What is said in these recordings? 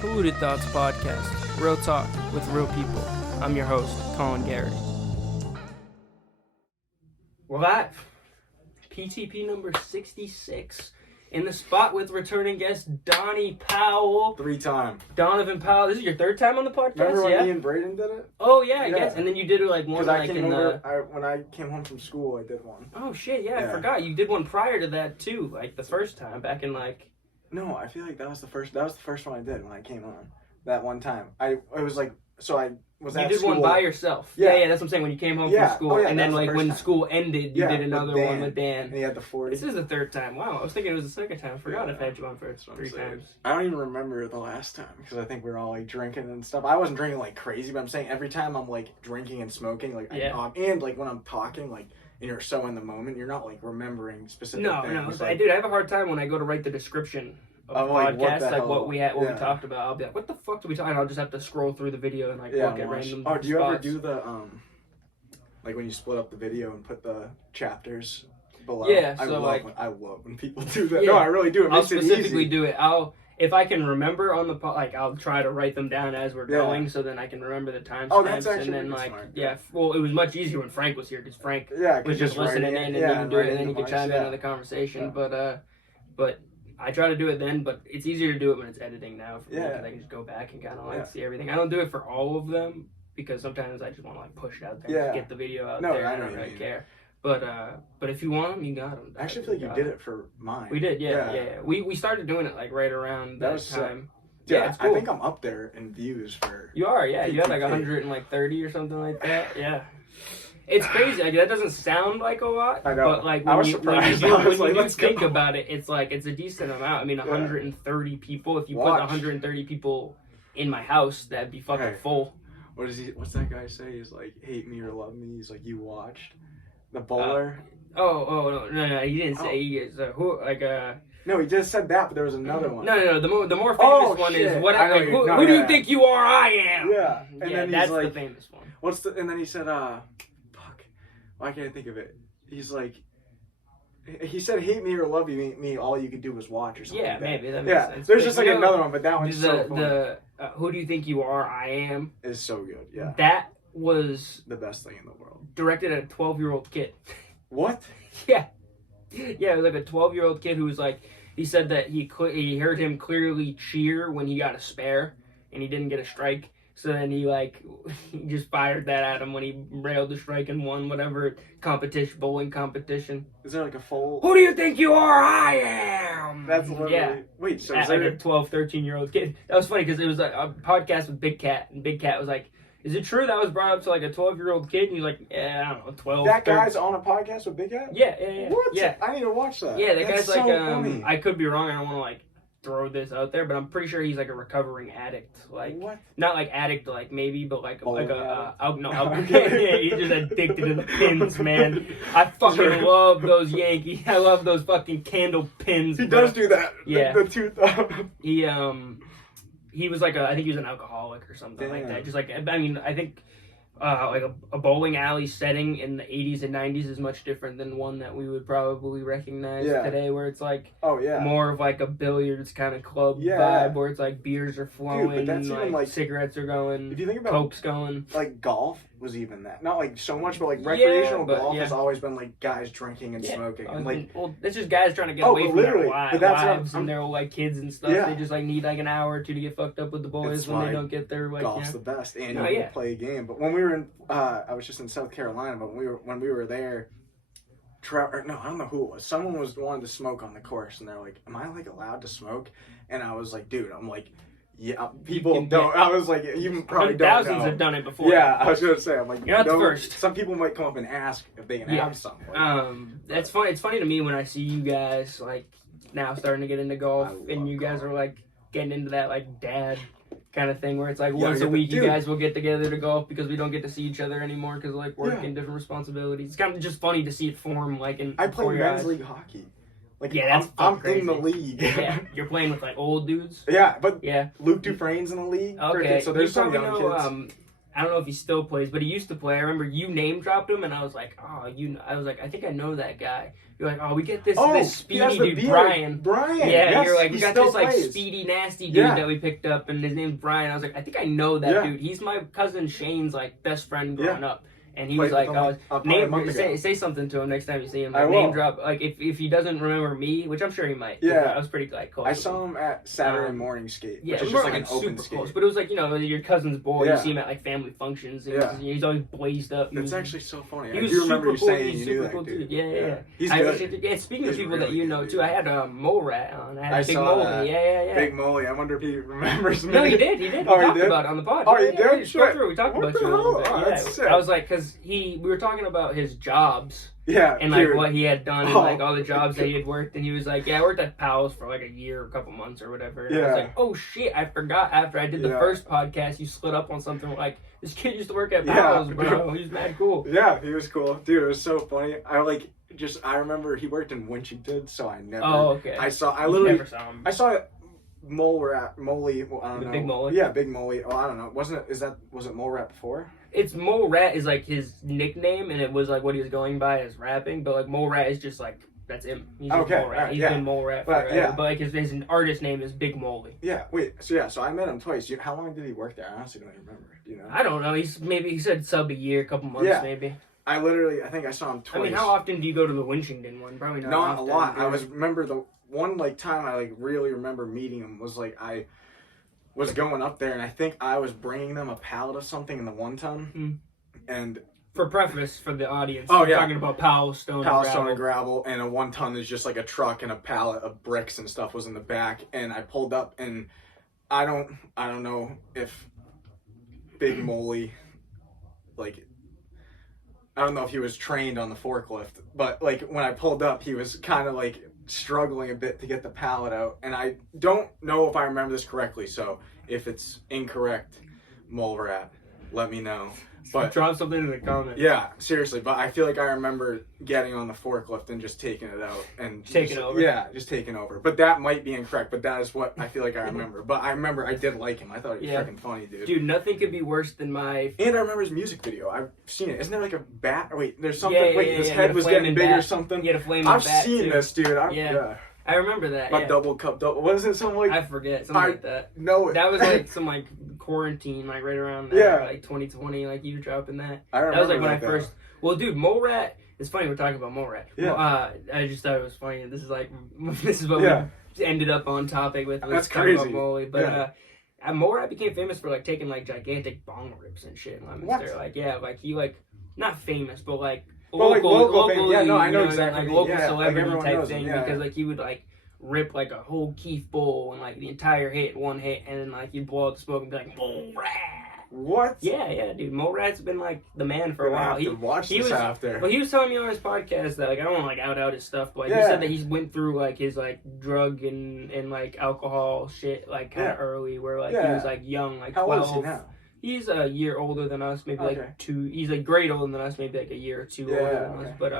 Polluted Thoughts Podcast, real talk with real people. I'm your host, Colin Garrity. We're live. PTP number 66. In the spot with returning guest Donnie Powell. 3-time. Donovan Powell. This is your third time on the podcast? Remember when me and Braden did it? Oh, yeah, I guess. And then you did it like one like when I came home from school, I did one. Oh, shit, yeah, I forgot. You did one prior to that, too, like the first time, back in like... No, I feel like that was the first one I did when I came on. That one time. I was at school. You did one by yourself. Yeah, that's what I'm saying. When you came home from school, and then like when school ended, you did another one with Dan. And he had the 40. This is the third time. Wow, I was thinking it was the second time. I forgot if I had you on for 3 times. I don't even remember the last time because I think we were all like drinking and stuff. I wasn't drinking like crazy, but I'm saying every time I'm like drinking and smoking, like and like when I'm talking, like and you're so in the moment, you're not like remembering specific things. No, I have a hard time when I go to write the description of podcast, what we talked about. I'll be like, what the fuck did we talk? And I'll just have to scroll through the video and like look at random spots. Do you ever do the like when you split up the video and put the chapters below? Yeah, I love when people do that. Yeah. No, I really do. I'll specifically do it. If I can remember on the I'll try to write them down as we're going, so then I can remember the timestamps. Oh, that's actually and then smart. Well, it was much easier when Frank was here because Frank was just listening in and you can do it, and then you can chime in on the conversation. Yeah. But I try to do it then, but it's easier to do it when it's editing now for me because I can just go back and kind of see everything. I don't do it for all of them because sometimes I just want to like push it out there and get the video out there. I don't really care. But if you want them, you got them. I actually feel like you did it for mine. We did, yeah. We started doing it like right around that time. It's cool. I think I'm up there in views for. You are, yeah. You had like 130 or something like that, yeah. It's crazy. Like, that doesn't sound like a lot, I know. But like when you think about it, it's like it's a decent amount. I mean, 130 people. If you put 130 people in my house, that'd be fucking full. What's that guy say? He's like, hate me or love me. He's like, you watched the bowler. No, he didn't say he is No, he just said that, but there was another one. No. The more famous one is what? Who do you think you are? I am. Yeah, and then that's like, the famous one. And then he said, why can't I think of it? He's like, he said, hate me or love me, all you could do was watch or something. Yeah, like maybe that makes sense. There's just like another one, but that one's so funny. Who do you think you are? I am is so good. Yeah, that was the best thing in the world. Directed at a 12-year-old kid. What? Yeah, it was like a 12-year-old kid who was like, he said that he heard him clearly cheer when he got a spare and he didn't get a strike. So then he just fired that at him when he railed the strike and won whatever bowling competition. Is there like a full... Who do you think you are? I am! That's literally... Yeah. Wait, so is there... Like a 12, 13-year-old kid. That was funny because it was a podcast with Big Cat, and Big Cat was like, is it true that was brought up to like a 12-year-old kid? And he's like, yeah, I don't know, 12. That guy's on a podcast with Big Cat? Yeah. What? Yeah. I need to watch that. Yeah, that That's guy's like, funny. I could be wrong, I don't want to like throw this out there, but I'm pretty sure he's like a recovering addict. Like, what? Not like addict, like maybe, but like he's just addicted to the pins, man. I fucking love those Yankees. I love those fucking candle pins. He does do that. Yeah. The tooth. He was like I think he was an alcoholic or something like that. Just like, I mean, I think like a bowling alley setting in the 80s and 90s is much different than one that we would probably recognize today, where it's like more of like a billiards kind of club vibe, where it's like beers are flowing, like cigarettes are going, if you think about coke's going. Like golf was even that, not like so much, but like recreational golf has always been like guys drinking and smoking, and like it's just guys trying to get away from their wives and their like kids and stuff. They just like need like an hour or two to get fucked up with the boys when they don't get their like. Golf's the best, and you can play a game. But when we were in, I was just in South Carolina, but when we were there. I don't know who it was. Someone wanted to smoke on the course, and they're like, "Am I like allowed to smoke?" And I was like, "Dude, I'm like." Yeah, people don't. I was like, you probably don't know. Thousands have done it before. Yeah, I was gonna say, I'm like, you're not the first. Some people might come up and ask if they can have some. That's funny. It's funny to me when I see you guys like now starting to get into golf, and you guys are like getting into that like dad kind of thing where it's like once a week you guys will get together to golf because we don't get to see each other anymore because like work and different responsibilities. It's kind of just funny to see it form like in. I play men's league hockey. Like, that's I'm crazy. in the league. Yeah, you're playing with like old dudes. Yeah, but Luke Dufresne's in the league. Okay, so there's some young kids. I don't know if he still plays, but he used to play. I remember you name dropped him, and I was like, I think I know that guy. You're like, we get this speedy dude, Brian. Brian. Yeah, yes, you're like, we got this like plays. speedy, nasty dude that we picked up, and his name's Brian. I was like, I think I know that dude. He's my cousin Shane's like best friend growing up. And he was like, say something to him next time you see him. Like, name drop. Like, if he doesn't remember me, which I'm sure he might. Yeah. I was pretty, like, close. I saw him at Saturday morning skate, which is just like an open skate. Close, but it was like, your cousin's boy. You see him at, like, family functions. And he's always blazed up. That's actually so funny. I do remember you saying you knew that dude. Yeah. He's good. And speaking of people that you know, too, I had Molerat on. I had Big Moley. Yeah. Big Moley. I wonder if he remembers me. No, he did. We talked about it on the pod. Oh, he did? We talked about you a little bit. I was like, because we were talking about his jobs and like what he had done and like all the jobs that he had worked, and he was like, I worked at Powell's for like a year or a couple months or whatever, and I was like, oh shit, I forgot after I did the first podcast you split up on something like this kid used to work at Powell's, bro. He was mad cool. Yeah, he was cool, dude. It was so funny. I remember he worked in Winchington, so I never I literally saw him. I saw Moley, I don't know. Big Moley? Yeah, Big Moley. Oh, I don't know. Was it Molerat before? It's Molerat is like his nickname, and it was like what he was going by as rapping, but like Molerat is just like, that's him. He's Molerat. Right, he's been Molerat forever. But like his artist name is Big Moley. Yeah, so I met him twice. How long did he work there? I honestly don't even remember. Do you know? I don't know. He said sub a year, a couple months maybe. I think I saw him twice. I mean, how often do you go to the Winchington one? Probably not often. A lot. Remember the one like time I like really remember meeting him was like I was going up there, and I think I was bringing them a pallet of something in the 1-ton. And for preface for the audience, we're talking about Powell Stone and Gravel, and a 1-ton is just like a truck, and a pallet of bricks and stuff was in the back. And I pulled up, and I don't know if Big Moley, like, I don't know if he was trained on the forklift, but like when I pulled up, he was kind of like struggling a bit to get the pallet out, and I don't know if I remember this correctly, so if it's incorrect, Molerat, let me know. But drop something in the comments. Yeah, seriously, but I feel like I remember getting on the forklift and just taking it out and taking over. Yeah, just taking over. But that might be incorrect, but that is what I feel like I remember. But I remember I did like him. I thought he was freaking funny, dude. Dude, nothing could be worse than And I remember his music video. I've seen it. Isn't there like a bat? Wait, there's something. His head was getting big or something. He had a flaming bat. I've seen this, dude. I remember that. Double cup. Wasn't it something like? I forget something like that. No, that was like some like quarantine, like right around there, like 2020. Like you dropping that. I remember that was like when I first. Well, dude, Molerat. It's funny we're talking about Molerat. Yeah. I just thought it was funny. This is what we ended up on topic with. That's crazy. About Moley, but Molerat became famous for like taking like gigantic bong rips and shit in Leominster. Like he not famous, but like. Local fame. Yeah, no, I know exactly. Like local celebrity like type thing, because like he would like rip like a whole Keith bowl and like the entire hit, one hit, and then like he'd blow out the smoke and be like, Molerat. What? Yeah, dude. Molerat's been like the man for a while. He was after. Well, he was telling me on his podcast that like I don't want to like out his stuff, but like, he said that he went through like his like drug and like alcohol shit like kind of early, where like he was like young, like 12. How old is he now? He's a year older than us, maybe like 2. He's a grade older than us, maybe like a year or 2 older than us. But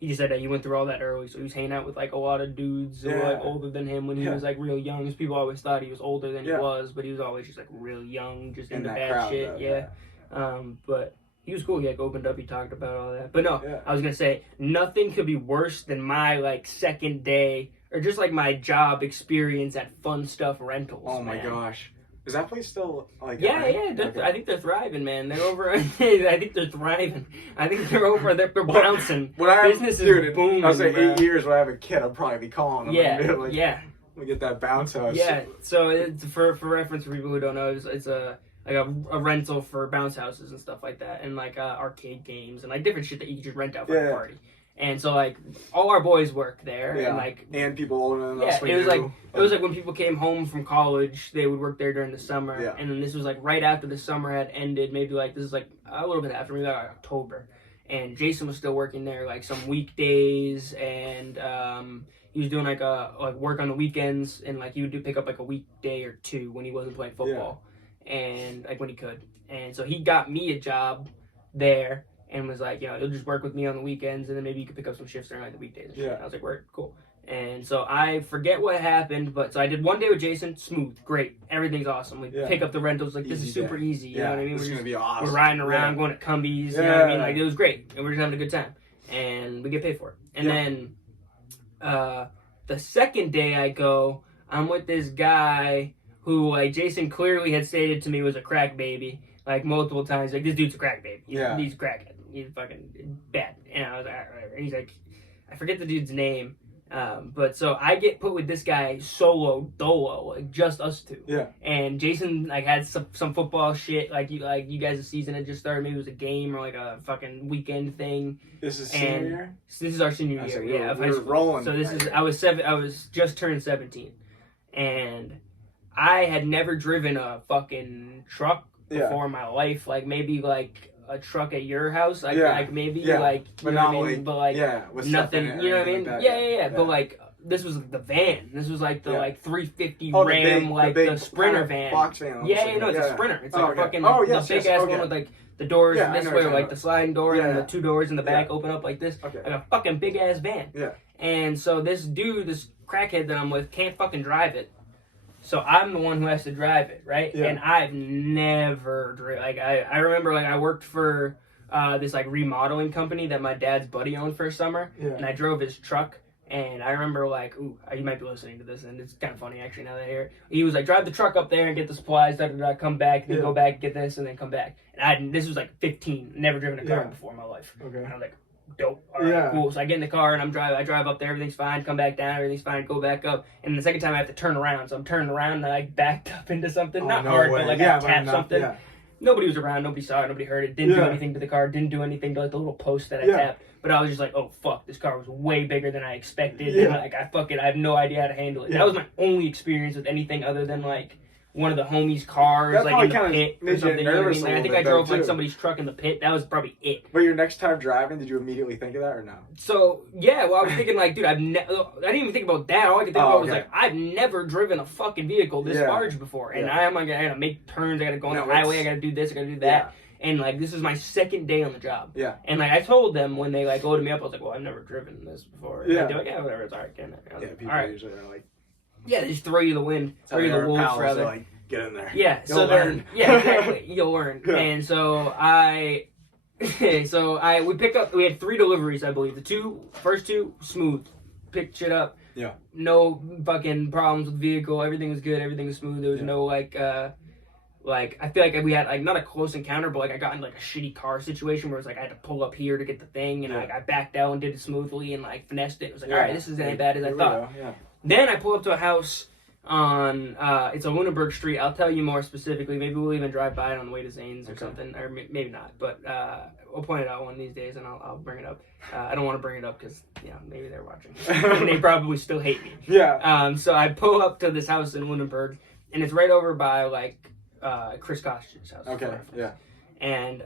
he just said that he went through all that early, so he was hanging out with like a lot of dudes who were like older than him when he was like real young. Because people always thought he was older than he was, but he was always just like real young, just into bad crowd, shit. But he was cool. He like opened up. He talked about all that. But no, I was gonna say nothing could be worse than my like second day or just like my job experience at Fun Stuff Rentals. Oh my gosh. Is that place still like? I think they're thriving, man. They're over. I think they're thriving. I think they're over. They're bouncing. Business is booming. I was like 8 years when I have a kid, I'll probably be calling them. We get that bounce house. Yeah. So it's for reference for people who don't know, it's a rental for bounce houses and stuff like that, and like arcade games and like different shit that you can just rent out for a party. And so like all our boys work there, and like people older than us. It was like when people came home from college, they would work there during the summer, and then this was like right after the summer had ended. Maybe like this is like a little bit after, maybe like October, and Jason was still working there like some weekdays, and he was doing like work on the weekends, and like he would pick up like a weekday or 2 when he wasn't playing football, and like when he could, and so he got me a job there. And was like, you'll just work with me on the weekends, and then maybe you could pick up some shifts during like the weekdays. And shit. And I was like, work, cool. And so I forget what happened, but so I did one day with Jason, smooth, great, everything's awesome. We pick up the rentals, like, this is super easy, you know what I mean? This is going to be awesome. We're riding around, going to Cumbies, you know what I mean? Like, it was great, and we're just having a good time. And we get paid for it. And then the second day I go, I'm with this guy who, like, Jason clearly had stated to me was a crack baby, like, multiple times. Like, this dude's a crack baby. He's a crackhead. He's fucking bad. And I was like, all right, whatever. And he's like, I forget the dude's name. But so I get put with this guy solo dolo, like just us two. Yeah. And Jason like had some football shit, like you guys' season had just started. Maybe it was a game or like a fucking weekend thing. This is senior year. This is our senior year. Of high school. Rolling. So this is I was just turned 17, and I had never driven a fucking truck before in my life. Like maybe like a truck at your house, like maybe like you know what I mean? But like with nothing, you know what I mean? Like yeah. But like this was the van. This was like the like 350 Ram, the Sprinter van. Box van. It's a Sprinter. It's like fucking the big ass one with like the doors this way, or like the sliding door and the two doors in the back open up like this, like a fucking big ass van. Yeah. And so this dude, this crackhead that I'm with, can't fucking drive it. So I'm the one who has to drive it, right? Yeah. And I've never driven. Like I remember, like I worked for this like remodeling company that my dad's buddy owned for a summer, and I drove his truck. And I remember like, ooh, you might be listening to this, and it's kind of funny actually now that I hear it. He was like, drive the truck up there and get the supplies, come back, then go back, get this, and then come back. And this was like 15, never driven a car before in my life. Okay. And I was like, dope. All right, cool. So I get in the car and I drive up there, everything's fine, come back down, everything's fine, go back up. And the second time I have to turn around. So I'm turning around and I like backed up into something. Not hard, but like I tapped something. Yeah. Nobody was around, nobody saw it, nobody heard it, didn't do anything to the car, didn't do anything to like the little post that I tapped. But I was just like, oh fuck, this car was way bigger than I expected. And like I have no idea how to handle it. That was my only experience with anything other than like one of the homies' cars, that like in the pit or something. You know what I mean? Like, I think I drove like somebody's truck in the pit. That was probably it. But your next time driving, did you immediately think of that or no? So yeah, well I was thinking like, dude, I didn't even think about that. All I could think about was like, I've never driven a fucking vehicle this large before, and I gotta make turns. I gotta go on the highway. I gotta do this. I gotta do that. And like this is my second day on the job. Yeah. And like I told them when they like loaded me up, I was like, well, I've never driven this before. Yeah. And they're like, yeah, whatever, it's alright, can it? People all right. Usually are like, yeah, they just throw you the wind, throw you the wolves rather. Like, get in there. Yeah. You'll learn. Yeah, exactly. You'll learn. And so we picked up. We had 3 deliveries, I believe. The first two smooth, picked shit up. Yeah. No fucking problems with the vehicle. Everything was good. Everything was smooth. There was no like I feel like we had like not a close encounter, but like I got in like a shitty car situation where it's like I had to pull up here to get the thing, and like I backed out and did it smoothly and like finessed it. It was like, all right, this isn't as bad as I thought. Then I pull up to a house on it's a Lunenburg Street. I'll tell you more specifically. Maybe we'll even drive by it on the way to Zane's or something, or maybe not. But we'll point it out one of these days, and I'll bring it up. I don't want to bring it up because maybe they're watching, and they probably still hate me. Yeah. So I pull up to this house in Lunenburg, and it's right over by like Kristaps' house. Okay. Yeah. And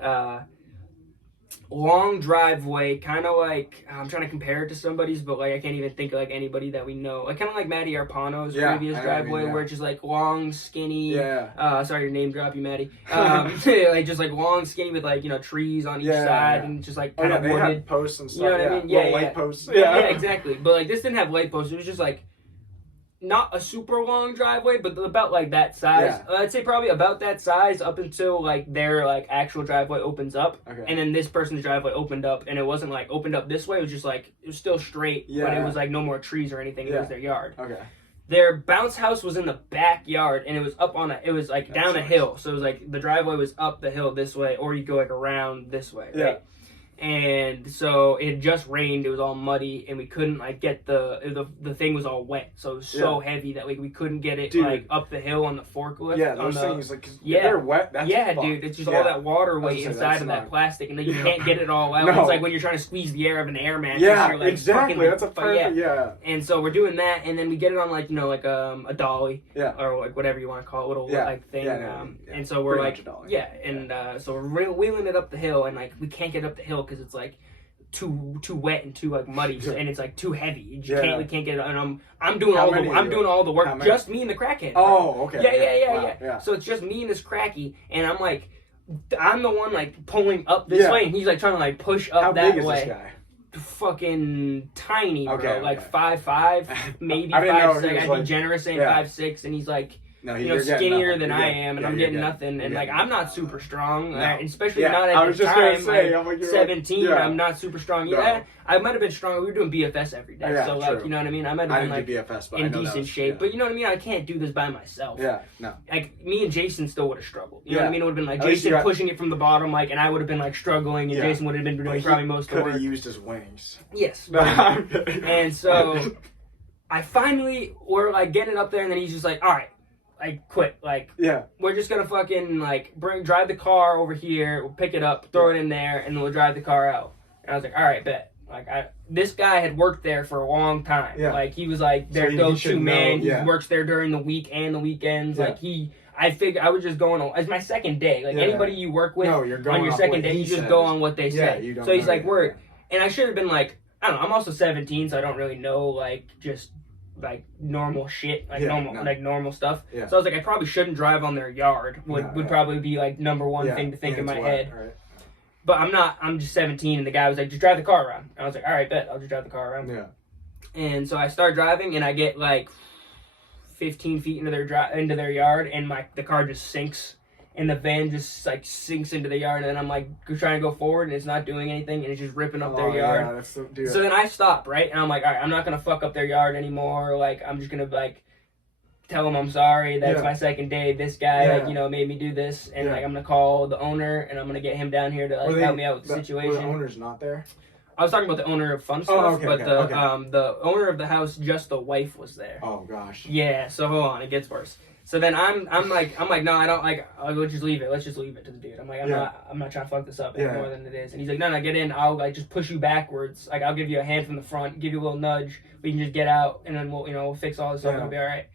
long driveway, kind of like I'm trying to compare it to somebody's, but like I can't even think of like anybody that we know. Like kind of like Maddie Arpano's previous driveway, where it's just like long, skinny. Yeah. Sorry, your name drop you, Maddie. Like just like long, skinny with like trees on each side and just like kind of wooded posts and stuff. You know what I mean? Yeah. Light posts. Yeah, exactly. But like this didn't have light posts. It was just like not a super long driveway, but about like that size. Yeah. I'd say probably about that size up until like their like actual driveway opens up. Okay. And then this person's driveway opened up, and it wasn't like opened up this way. It was just like it was still straight, but it was like no more trees or anything. It was their yard. Okay. Their bounce house was in the backyard, and it was up on it was like down a hill. So it was like the driveway was up the hill this way, or you go like around this way. Right? Yeah. And so it had just rained, it was all muddy, and we couldn't like get the thing was all wet, so it was so heavy that like we couldn't get it like up the hill on the forklift. Yeah, those things like if they're wet, that's dude, it's just all that water weight inside of that plastic, and then you can't get it all out. No. It's like when you're trying to squeeze the air of an air mattress. Yeah, you're, like, exactly. Fucking, that's a perfect And so we're doing that, and then we get it on like a dolly, or like whatever you want to call it, little like thing. And so we're like so we're wheeling it up the hill, and like we can't get up the hill because it's like too wet and too like muddy, and it's like too heavy. We can't get it. And I'm doing all the work. Just me and the crackhead. Oh, okay. Yeah. So it's just me and this cracky, and I'm like, I'm the one like pulling up this way, and he's like trying to like push up that way. How big is this guy? fucking tiny, bro. Okay, like 5'5", maybe 5'6". I'd be generous saying 5'6", and he's like, no, skinnier than I am, and I'm getting nothing. And like, I'm not super strong, especially not at the time. Like 17, I'm not super strong. Yeah, I might have been strong. We were doing BFS every day, so like, you know what I mean. I might have been like BFS, in decent shape, but you know what I mean. I can't do this by myself. Yeah, no. Like me and Jason still would have struggled. You know what I mean? It would have been like Jason pushing it from the bottom, like, and I would have been like struggling, and Jason would have been doing probably most of the work. Could have used his wings. Yes, and so I finally were like getting it up there, and then he's just like, all right. I quit. Like, we're just gonna fucking like drive the car over here. We'll pick it up, throw it in there, and then we'll drive the car out. And I was like, all right, bet. Like, this guy had worked there for a long time. Like, he was like their go-to man. He works there during the week and the weekends. Like, I figured I was just going on. It's my second day. Like, anybody you work with on your second day, you just go on what they say. So he's like, word. And I should have been like, I don't know. I'm also 17, so I don't really know like just. Like normal shit, like normal stuff. So I was like, I probably shouldn't drive on their yard. Would probably be like number one thing to think in my head. Right. But I'm not. I'm just 17, and the guy was like, just drive the car around. And I was like, all right, bet. I'll just drive the car around. Yeah. And so I start driving, and I get like 15 feet into their yard, and the car just sinks. And the van just like sinks into the yard, and then I'm like trying to go forward, and it's not doing anything, and it's just ripping up their yard. So then I stop, right? And I'm like, all right, I'm not gonna fuck up their yard anymore. Like, I'm just gonna like tell them I'm sorry. That's my second day. This guy, like, made me do this, and like I'm gonna call the owner, and I'm gonna get him down here to like help me out with the situation. Were the owner's not there? I was talking about the owner of Fun Stuff, but the owner of the house, just the wife was there. Oh gosh. Yeah. So hold on, it gets worse. So then I'm like, no, I don't like. Let's just leave it. Let's just leave it to the dude. I'm like, I'm not trying to fuck this up any more than it is. And he's like, no, get in. I'll like just push you backwards. Like, I'll give you a hand from the front, give you a little nudge. We can just get out, and then we'll fix all this up. It'll be all right.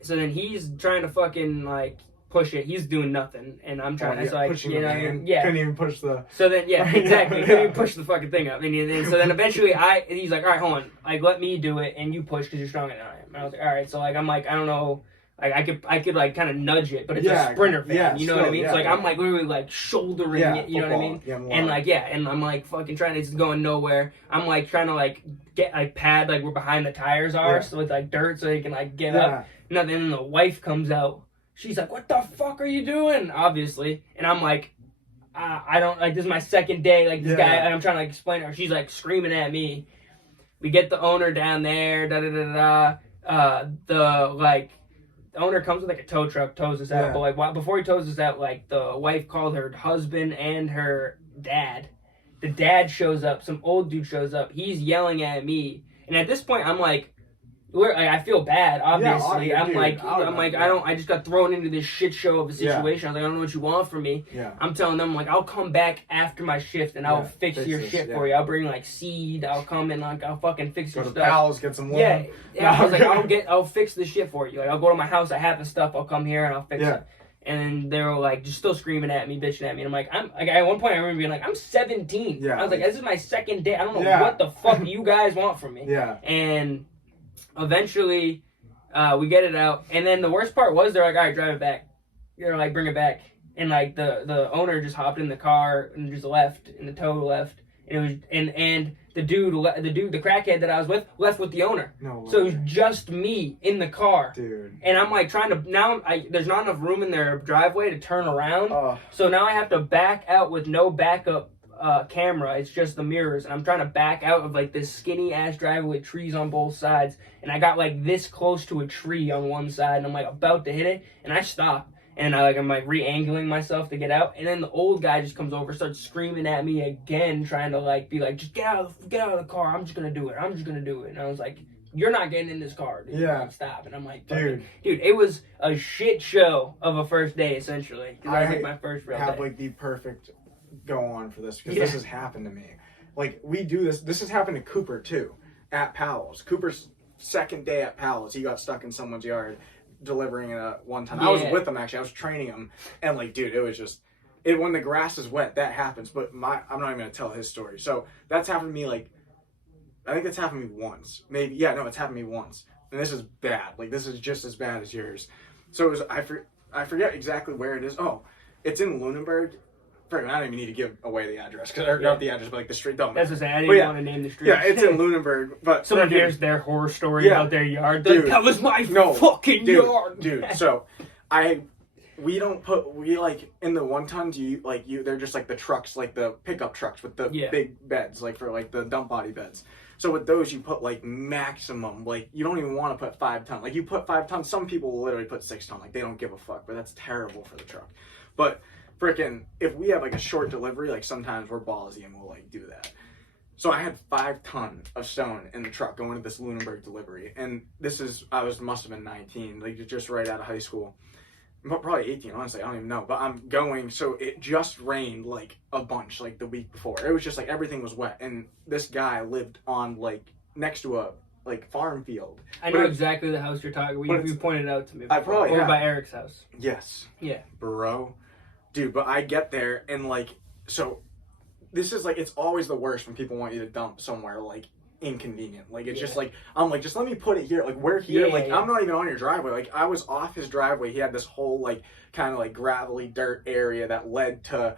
So then he's trying to fucking like push it. He's doing nothing, and I'm trying to like, couldn't even push the. So then exactly, couldn't even push the fucking thing up. And so then eventually he's like, all right, hold on, like let me do it, and you push because you're stronger than I am. And I was like, all right. So like I'm like, I don't know. Like I could like kind of nudge it, but it's a sprinter van, you know what I mean? So like I'm like literally like shouldering it, you know what I mean? And like and I'm like fucking trying to, it's going nowhere. I'm like trying to like get like pad like where behind the tires are, so it's like dirt so they can like get up. And then the wife comes out. She's like, "What the fuck are you doing?" Obviously, and I'm like, I don't like this is my second day. Like this guy, and I'm trying to like explain to her. She's like screaming at me. We get the owner down there. The owner comes with like a tow truck, tows us out. But like before he tows us out, like the wife called her husband and her dad. The dad shows up. Some old dude shows up. He's yelling at me, and at this point, I'm like, I feel bad. Obviously, I just got thrown into this shit show of a situation. I was like, I don't know what you want from me. I'm telling them like, I'll come back after my shift and I'll fix your shit for you. I'll bring like seed. I'll come and like I'll fucking fix your stuff. Powell's, get some water. I was like, I'll fix this shit for you. Like I'll go to my house. I have the stuff. I'll come here and I'll fix it. And they were like just still screaming at me, bitching at me. And I'm like, at one point I remember being like, I'm 17. I was like, this is my second day. I don't know what the fuck you guys want from me. And eventually, we get it out, and then the worst part was they're like, "All right, drive it back." You're like, "Bring it back," and like the owner just hopped in the car and just left, and the tow left, and it was and the dude, the crackhead that I was with, left with the owner. No way. So it was just me in the car, dude. And I'm like trying to there's not enough room in their driveway to turn around, so now I have to back out with no backup. Camera, it's just the mirrors, and I'm trying to back out of like this skinny ass driveway with trees on both sides, and I got like this close to a tree on one side, and I'm like about to hit it, and I stop, and I'm like re-angling myself to get out, and then the old guy just comes over, starts screaming at me again, trying to like be like, just get out of the car, I'm just gonna do it, and I was like, you're not getting in this car, dude. Like, stop. And I'm like, dude, it was a shit show of a first day essentially, because that was like my first real day. Like the perfect go on for this, because this has happened to me. Like, we do this has happened to Cooper too at Powell's. Cooper's second day at Powell's, he got stuck in someone's yard delivering one time. I was with him actually, I was training him, and like, dude, it was just when the grass is wet, that happens. But I'm not even gonna tell his story. So that's happened to me, like, I think that's happened to me once, maybe. It's happened to me once, and this is bad. Like, this is just as bad as yours. So it was, I forget exactly where it is. Oh, it's in Lunenburg. I don't even need to give away the address because not the address, but like the street. Don't That's what I'm saying. I didn't want to name the street. Yeah, it's in Lunenburg. But someone hears their horror story about their yard. Dude, that was my fucking yard, dude. So we don't put in the 1-tons. They're just like the trucks, like the pickup trucks with the big beds, like for like the dump body beds. So with those, you put like maximum, like you don't even want to put 5-ton. Like you put 5 tons, some people will literally put 6-ton. Like they don't give a fuck, but that's terrible for the truck. But freaking, if we have like a short delivery, like sometimes we're ballsy and we'll like do that. So I had 5 tons of stone in the truck going to this Lunenburg delivery, and must have been 19, like just right out of high school. Probably 18, honestly, I don't even know. But I'm going, so it just rained like a bunch like the week before. It was just like everything was wet, and this guy lived on like next to a like farm field. I know exactly the house you're talking about. You pointed it out to me before. I probably over by Eric's house. Yes. Yeah. Bro. Dude, but I get there and like, so this is like, it's always the worst when people want you to dump somewhere like inconvenient. Like it's just like, I'm like, just let me put it here. Like we're here. I'm not even on your driveway. Like I was off his driveway. He had this whole like kind of like gravelly dirt area that led to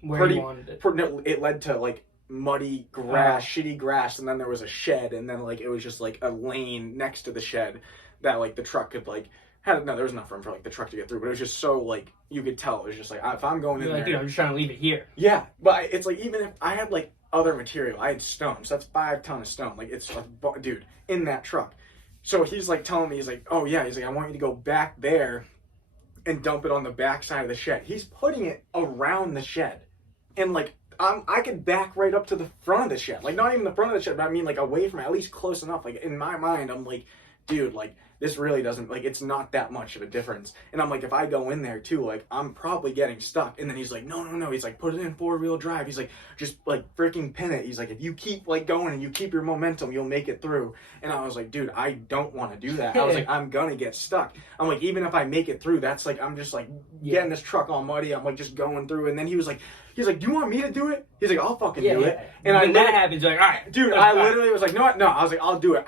where he wanted it. It led to like muddy grass, shitty grass, and then there was a shed, and then like it was just like a lane next to the shed that like the truck could like there was enough room for like the truck to get through, but it was just so like you could tell it was just like if I'm going in there, dude, I'm just trying to leave it here. Yeah, but it's like even if I had like other material, I had stone, so that's 5 tons of stone. Like it's dude in that truck. So he's like telling me, he's like, oh yeah, he's like, I want you to go back there and dump it on the back side of the shed. He's putting it around the shed, and like I could back right up to the front of the shed, like not even the front of the shed, but I mean like away from it, at least close enough. Like in my mind, I'm like, dude, like this really doesn't, like it's not that much of a difference. And I'm like, if I go in there too, like I'm probably getting stuck. And then he's like, no, he's like, put it in 4-wheel drive. He's like, just like freaking pin it. He's like, if you keep like going and you keep your momentum, you'll make it through. And I was like, dude, I don't want to do that. I was like, I'm gonna get stuck. I'm like, even if I make it through, that's like, I'm just like getting this truck all muddy. I'm like just going through. And then he's like, do you want me to do it? He's like, I'll fucking do it. And when that happens, you're like, all right. Dude, I literally was like, no. I was like, I'll do it.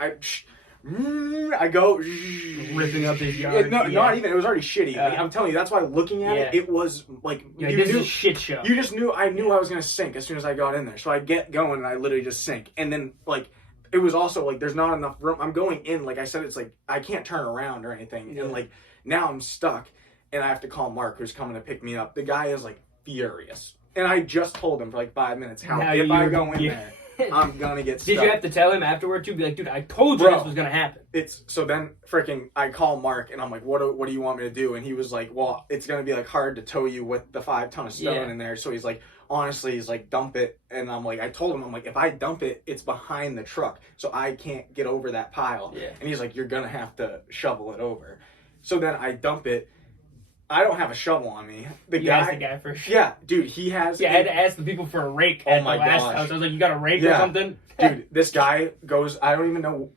I go ripping up his yard. Not even. It was already shitty. Like, I'm telling you, that's why looking at it, it was like this is a shit show. You just knew. I knew I was gonna sink as soon as I got in there. So I get going and I literally just sink. And then like it was also like there's not enough room. I'm going in. Like I said, it's like I can't turn around or anything. And like now I'm stuck and I have to call Mark, who's coming to pick me up. The guy is like furious. And I just told him for like 5 minutes how if I go in there, I'm gonna get stuck. Did you have to tell him afterward too? Be like, dude, I told you this was gonna happen. So then freaking I call Mark and I'm like, what do you want me to do? And he was like, well, it's gonna be like hard to tow you with the 5 ton of stone in there. So he's like, honestly, he's like, dump it. And I'm like, I told him, I'm like, if I dump it, it's behind the truck, so I can't get over that pile. And he's like, you're gonna have to shovel it over. So then I dump it. I don't have a shovel on me. You asked the guy for a shovel. Yeah, dude, he has. Yeah, I had to ask the people for a rake at the last house. I was like, you got a rake or something? Dude, this guy goes, I don't even know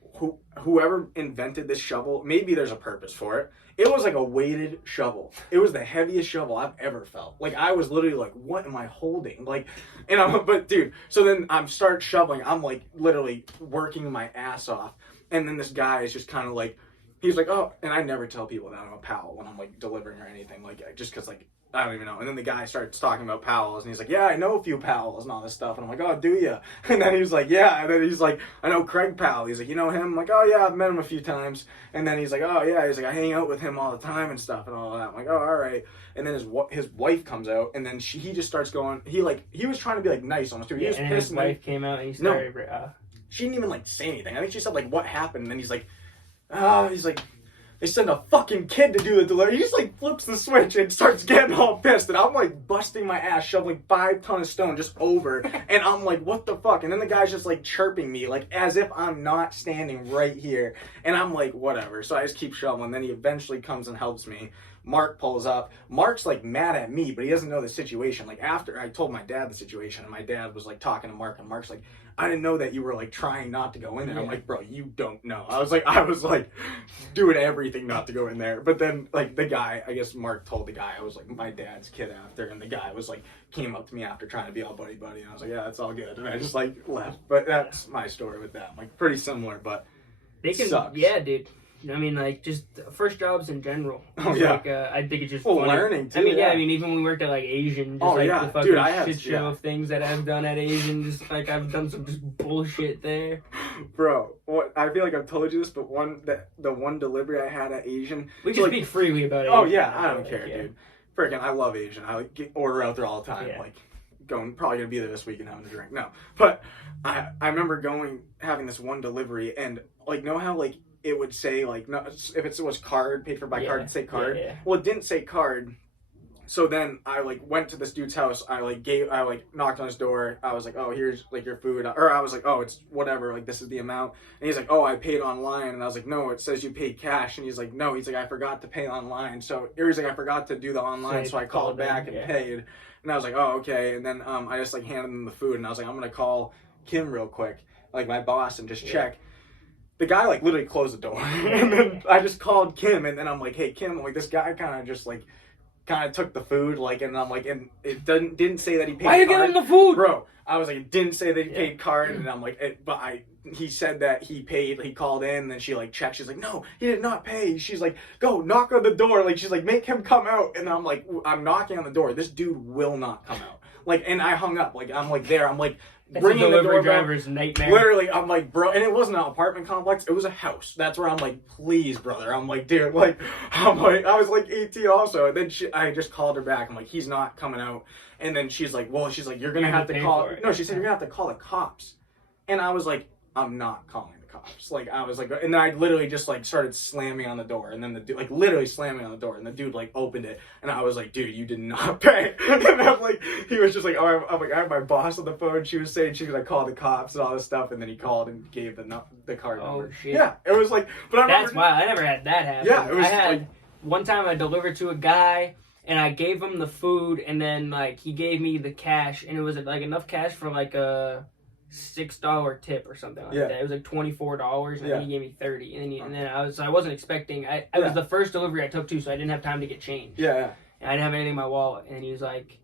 whoever invented this shovel. Maybe there's a purpose for it. It was like a weighted shovel. It was the heaviest shovel I've ever felt. Like I was literally like, what am I holding? Like, but dude, so then I'm start shoveling. I'm like literally working my ass off. And then this guy is just kind of like, he's like, oh, and I never tell people that I'm a Powell when I'm like delivering or anything, like just because like I don't even know. And then the guy starts talking about Powells, and he's like, yeah, I know a few Powells and all this stuff. And I'm like, oh, do you? And then he's like, yeah. And then he's like, I know Craig Powell. He's like, you know him? I'm like, oh yeah, I've met him a few times. And then he's like, oh yeah. He's like, I hang out with him all the time and stuff and all that. I'm like, oh, all right. And then his wife comes out, and then he just starts going. He was trying to be like nice almost. He was and his wife came out, and he started. She didn't even like say anything. I think she said like, what happened? And then he's like, he's like, they send a fucking kid to do the delivery. He just like flips the switch and starts getting all pissed. And I'm like busting my ass, shoveling 5 tons of stone just over. And I'm like, what the fuck? And then the guy's just like chirping me, like as if I'm not standing right here. And I'm like, whatever. So I just keep shoveling. Then he eventually comes and helps me. Mark pulls up. Mark's like mad at me, but he doesn't know the situation. Like after I told my dad the situation, and my dad was like talking to Mark, and Mark's like, I didn't know that you were like trying not to go in there. I'm like, bro, you don't know. I was like doing everything not to go in there. But then like the guy, I guess Mark told the guy I was like my dad's kid after, and the guy was like came up to me after trying to be all buddy, and I was like, yeah, that's all good. And I just like left. But that's my story with that. Like pretty similar, but they can sucks. Yeah, dude. I mean, like, just first jobs in general. Oh, yeah. Like, I think it's just funny. Learning, too. I mean, I mean, even when we worked at, like, Asian, just, the fucking shit show of things that I've done at Asian, just, like, I've done some just bullshit there. Bro, I feel like I've told you this, but the one delivery I had at Asian... We can speak freely about it. Oh, yeah, I don't care, dude. Freaking, I love Asian. I order out there all the time, like... probably gonna be there this week and having a drink. No, but I remember having this one delivery, and like, know how like it would say like, no, if it was card, paid for by card, it'd say card. Yeah. Well, it didn't say card. So then I like went to this dude's house. I knocked on his door. I was like, oh, here's like your food, or I was like, oh, it's whatever. Like, this is the amount. And he's like, oh, I paid online. And I was like, no, it says you paid cash. And he's like, no. He's like, I forgot to pay online. So he's like, I forgot to do the online. So I called back and paid. And I was like, oh, okay. And then I just like handed them the food, and I was like, I'm gonna call Kim real quick, like my boss, and just check. The guy like literally closed the door, and then I just called Kim, and then I'm like, hey Kim, like this guy kind of took the food, like, and I'm like, and it didn't say that he paid. Why you giving him the food, bro? I was like, it didn't say that he paid card, and I'm like, he said that he paid. He called in, and then she like checked. She's like, no, he did not pay. She's like, go knock on the door. Like, she's like, make him come out. And I'm like, I'm knocking on the door. This dude will not come out. Like, and I hung up. Like, I'm like there. I'm like, that's bringing a delivery driver's nightmare. Literally, I'm like, bro, and it wasn't an apartment complex. It was a house. That's where I'm like, please, brother. I'm like, dude, like, I was like 18 also. And then I just called her back. I'm like, he's not coming out. And then she's like, you're gonna have to call. No, she said you're gonna have to call the cops. And I was like, I'm not calling the cops. Like, I was like, and then I literally just like started slamming on the door, and then the dude, like, literally slamming on the door, and the dude like opened it, and I was like, dude, you did not pay. And I'm like, he was just like, oh, I'm like, I have my boss on the phone. She was saying she was gonna call the cops and all this stuff, and then he called and gave the card number. Oh shit. Yeah, it was like, but that's why I never had that happen. Yeah, it was. I had like, one time I delivered to a guy, and I gave him the food, and then like he gave me the cash, and it was like enough cash for like a $6 tip or something like that. It was like $24, and then he gave me $30, and then I wasn't expecting. It was the first delivery I took too, so I didn't have time to get changed. Yeah. And I didn't have anything in my wallet, and he was like,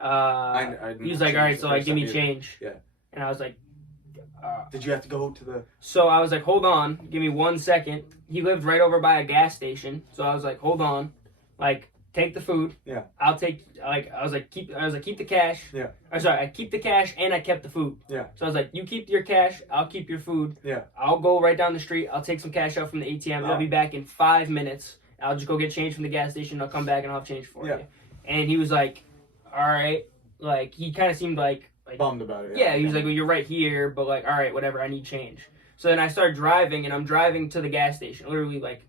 he was like, all right, so like give me change. Yeah. And I was like, did you have to go to the? So I was like, hold on, give me 1 second. He lived right over by a gas station, so I was like, hold on, like. Take the food. Yeah. I'll take keep the cash. Yeah. I'm sorry, I keep the cash and I kept the food. Yeah. So I was like, you keep your cash, I'll keep your food. Yeah. I'll go right down the street, I'll take some cash out from the ATM, I'll be back in 5 minutes. I'll just go get change from the gas station, I'll come back and I'll have change for you. And he was like, alright. Like, he kinda seemed like bummed about it. Yeah, he was like, well, you're right here, but like, alright, whatever, I need change. So then I started driving, and I'm driving to the gas station, literally like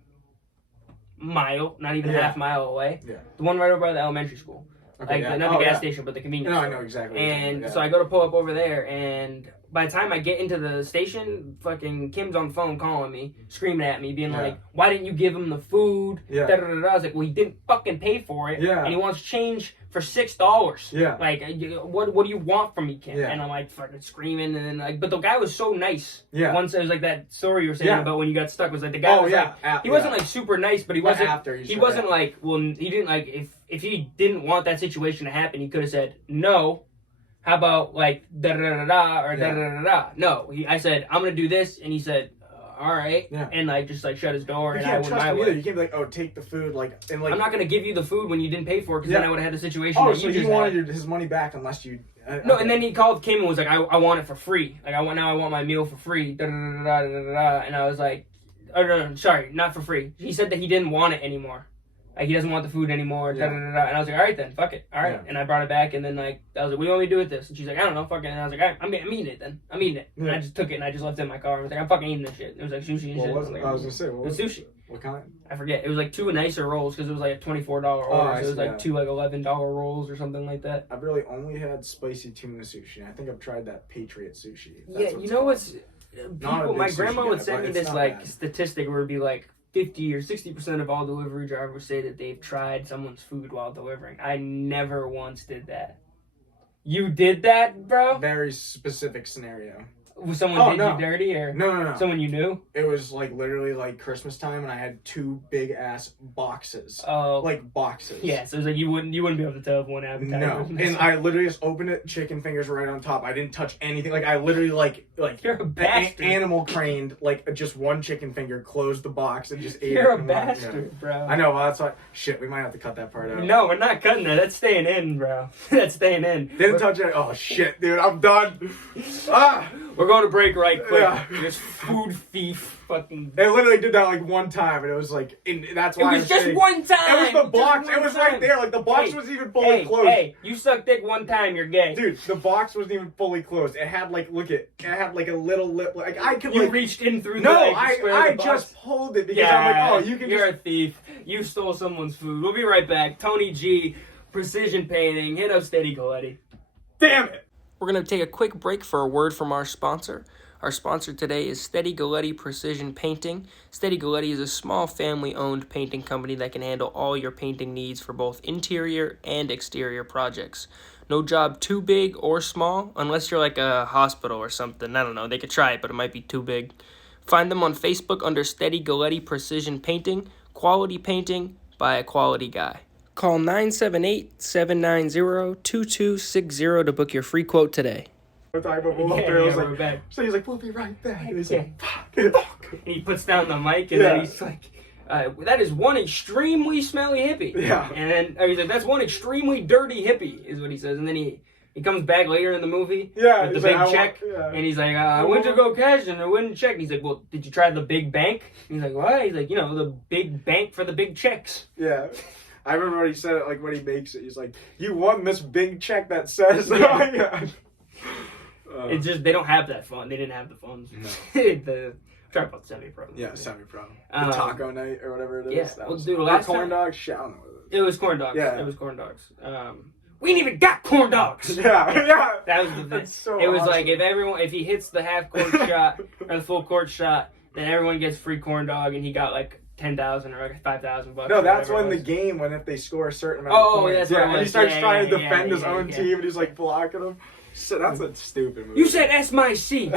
mile, not even a half mile away. Yeah. The one right over by the elementary school. Okay, not the gas station, but the convenience store. I know exactly. And so I go to pull up over there, and by the time I get into the station, fucking Kim's on the phone calling me, screaming at me, being like, why didn't you give him the food? Yeah. Da-da-da-da. I was like, well, he didn't fucking pay for it. Yeah. And he wants change for $6. Yeah. Like, what do you want from me, Kim? Yeah. And I'm like fucking screaming, and then like, but the guy was so nice. Yeah. Once it was like that story you were saying about when you got stuck, was like the guy was like, he wasn't like super nice, but he wasn't he wasn't like, well, he didn't like, if he didn't want that situation to happen, he could have said no. How about like da da da da or da da da da? No, I said I'm gonna do this, and he said, all right, and like just like shut his door, and I went my way. You can't be like, oh, take the food, like, and like. I'm not gonna give you the food when you didn't pay for it, because then I would have had the situation. Oh, so he wanted his money back unless you. No, and then he called Kim and was like, I want it for free. Like I want my meal for free. Da da da da da da. And I was like, oh no, sorry, not for free. He said that he didn't want it anymore. Like, he doesn't want the food anymore, da da da da. And I was like, all right then, fuck it, all right. And I brought it back, and then like I was like, what do you want me to do with this? And she's like, I don't know, fuck it. And I was like, all right, I'm eating it then. I'm eating it. And I just took it and I just left it in my car. I was like, I'm fucking eating this shit. It was like sushi and shit. What was it? I was gonna say, what was it? Sushi. What kind? I forget. It was like two nicer rolls, because it was like a $24 order. So it was like two like $11 rolls or something like that. I've really only had spicy tuna sushi. I think I've tried that Patriot sushi. Yeah, you know what's people? My grandma would send me this like statistic where it'd be like 50 or 60% of all delivery drivers say that they've tried someone's food while delivering. I never once did that. You did that, bro? Very specific scenario. Was someone you dirty or no? Someone you knew? It was like literally like Christmas time, and I had 2 big ass boxes. Oh, like boxes. Yeah, so it was like you wouldn't be able to tell if one appetizer. No, and I literally just opened it, chicken fingers right on top. I didn't touch anything. Like I literally like you're a bastard. Animal craned like just one chicken finger, closed the box, and just ate it. You're a bastard, bro. I know. Well, that's why. Shit, we might have to cut that part out. No, we're not cutting that. That's staying in, bro. That's staying in. Didn't touch it. Oh shit, dude, I'm done. We're going to break right quick. Yeah. This food thief fucking. It literally did that like one time, and it was like, that's why. It was just one time. It was the box. It was right there. Like the box wasn't even fully closed. Hey, you suck dick one time, you're gay. Dude, the box wasn't even fully closed. It had like, it had like a little lip. Like I could. You reached in through the. No, I just pulled it because I'm like, oh, you can. You're a thief. You stole someone's food. We'll be right back. Tony G, Precision Painting. Hit up Steady Coletti. Damn it. We're going to take a quick break for a word from our sponsor. Our sponsor today is Steady Coletti Precision Painting. Steady Coletti is a small family-owned painting company that can handle all your painting needs for both interior and exterior projects. No job too big or small, unless you're like a hospital or something. I don't know. They could try it, but it might be too big. Find them on Facebook under Steady Coletti Precision Painting. Quality painting by a quality guy. Call 978-790-2260 to book your free quote today. We're back. So he's like, we'll be right back. And he's like, fuck. And he puts down the mic, and then he's like, that is one extremely smelly hippie. Yeah. And then he's like, that's one extremely dirty hippie, is what he says. And then he comes back later in the movie with the big check, and he's like, I went to go cash and I wouldn't check. And he's like, well, did you try the big bank? And he's like, what? He's like, the big bank for the big checks. Yeah. I remember when he said it, like when he makes it, he's like, you won this big check that says. It's just, they don't have that fun. They didn't have the funds. No. Try about semi-pro. Yeah, semi-pro. The taco night or whatever it is. Yeah. That Well, was, dude, last corn time, dogs? Shit, I don't know what it was corn dogs. Yeah. It was corn dogs. We ain't even got corn dogs. Yeah. That was the thing. So it was awesome. like, if he hits the half court shot or the full court shot, then everyone gets free corn dog, and he got like 10,000 or like $5,000. No, that's when the game, if they score a certain amount of points. That's right. When he starts trying to defend his own team, and he's like blocking them. So that's a stupid movie. You said S my C.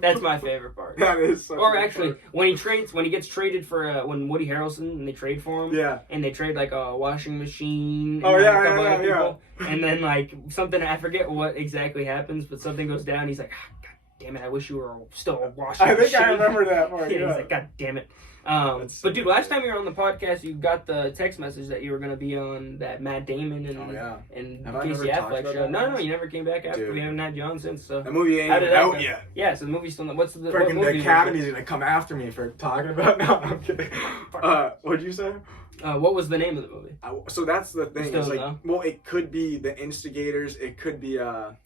That's my favorite part. That is such Or a actually, part. when he gets traded for when Woody Harrelson and they trade for him. Yeah. And they trade like a washing machine. And Oh, like yeah, a couple yeah, other yeah. people. And then like something, I forget what exactly happens, but something goes down. He's like, God damn it! I wish you were still a washing machine. I think I remember that part. Yeah, he's like, God damn it. But dude, last time you were on the podcast, you got the text message that you were going to be on that Matt Damon and Casey Affleck show. No, you never came back after. Dude. We haven't had you on since. So the movie ain't even out yet. Yeah, so the movie's still not. What's the freaking the Academy's gonna come after me for talking about? No, I'm kidding. What'd you say? What was the name of the movie? So that's the thing. It's like, know? well, it could be The Instigators. It could be what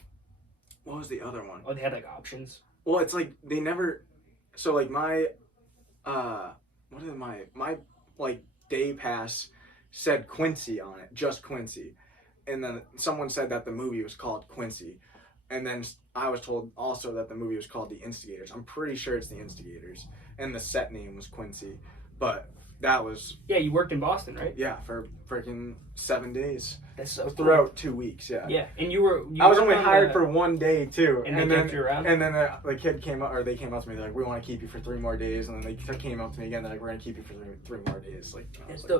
was the other one? Oh, they had like options. Well, it's like they never. So like my what is my like day pass said Quincy on it, just Quincy, and then someone said that the movie was called Quincy, and then I was told also that the movie was called The Instigators. I'm pretty sure it's The Instigators, and the set name was Quincy, but that was you worked in Boston, right? Yeah, for freaking 7 days. That's so throughout 2 weeks. Yeah. And I was only hired for 1 day too, and they kept you around. And then the kid came up, or they came up to me. They're like, "We want to keep you for 3 more days." And then they came up to me again. They're like, "We're gonna keep you for 3 more days." Like,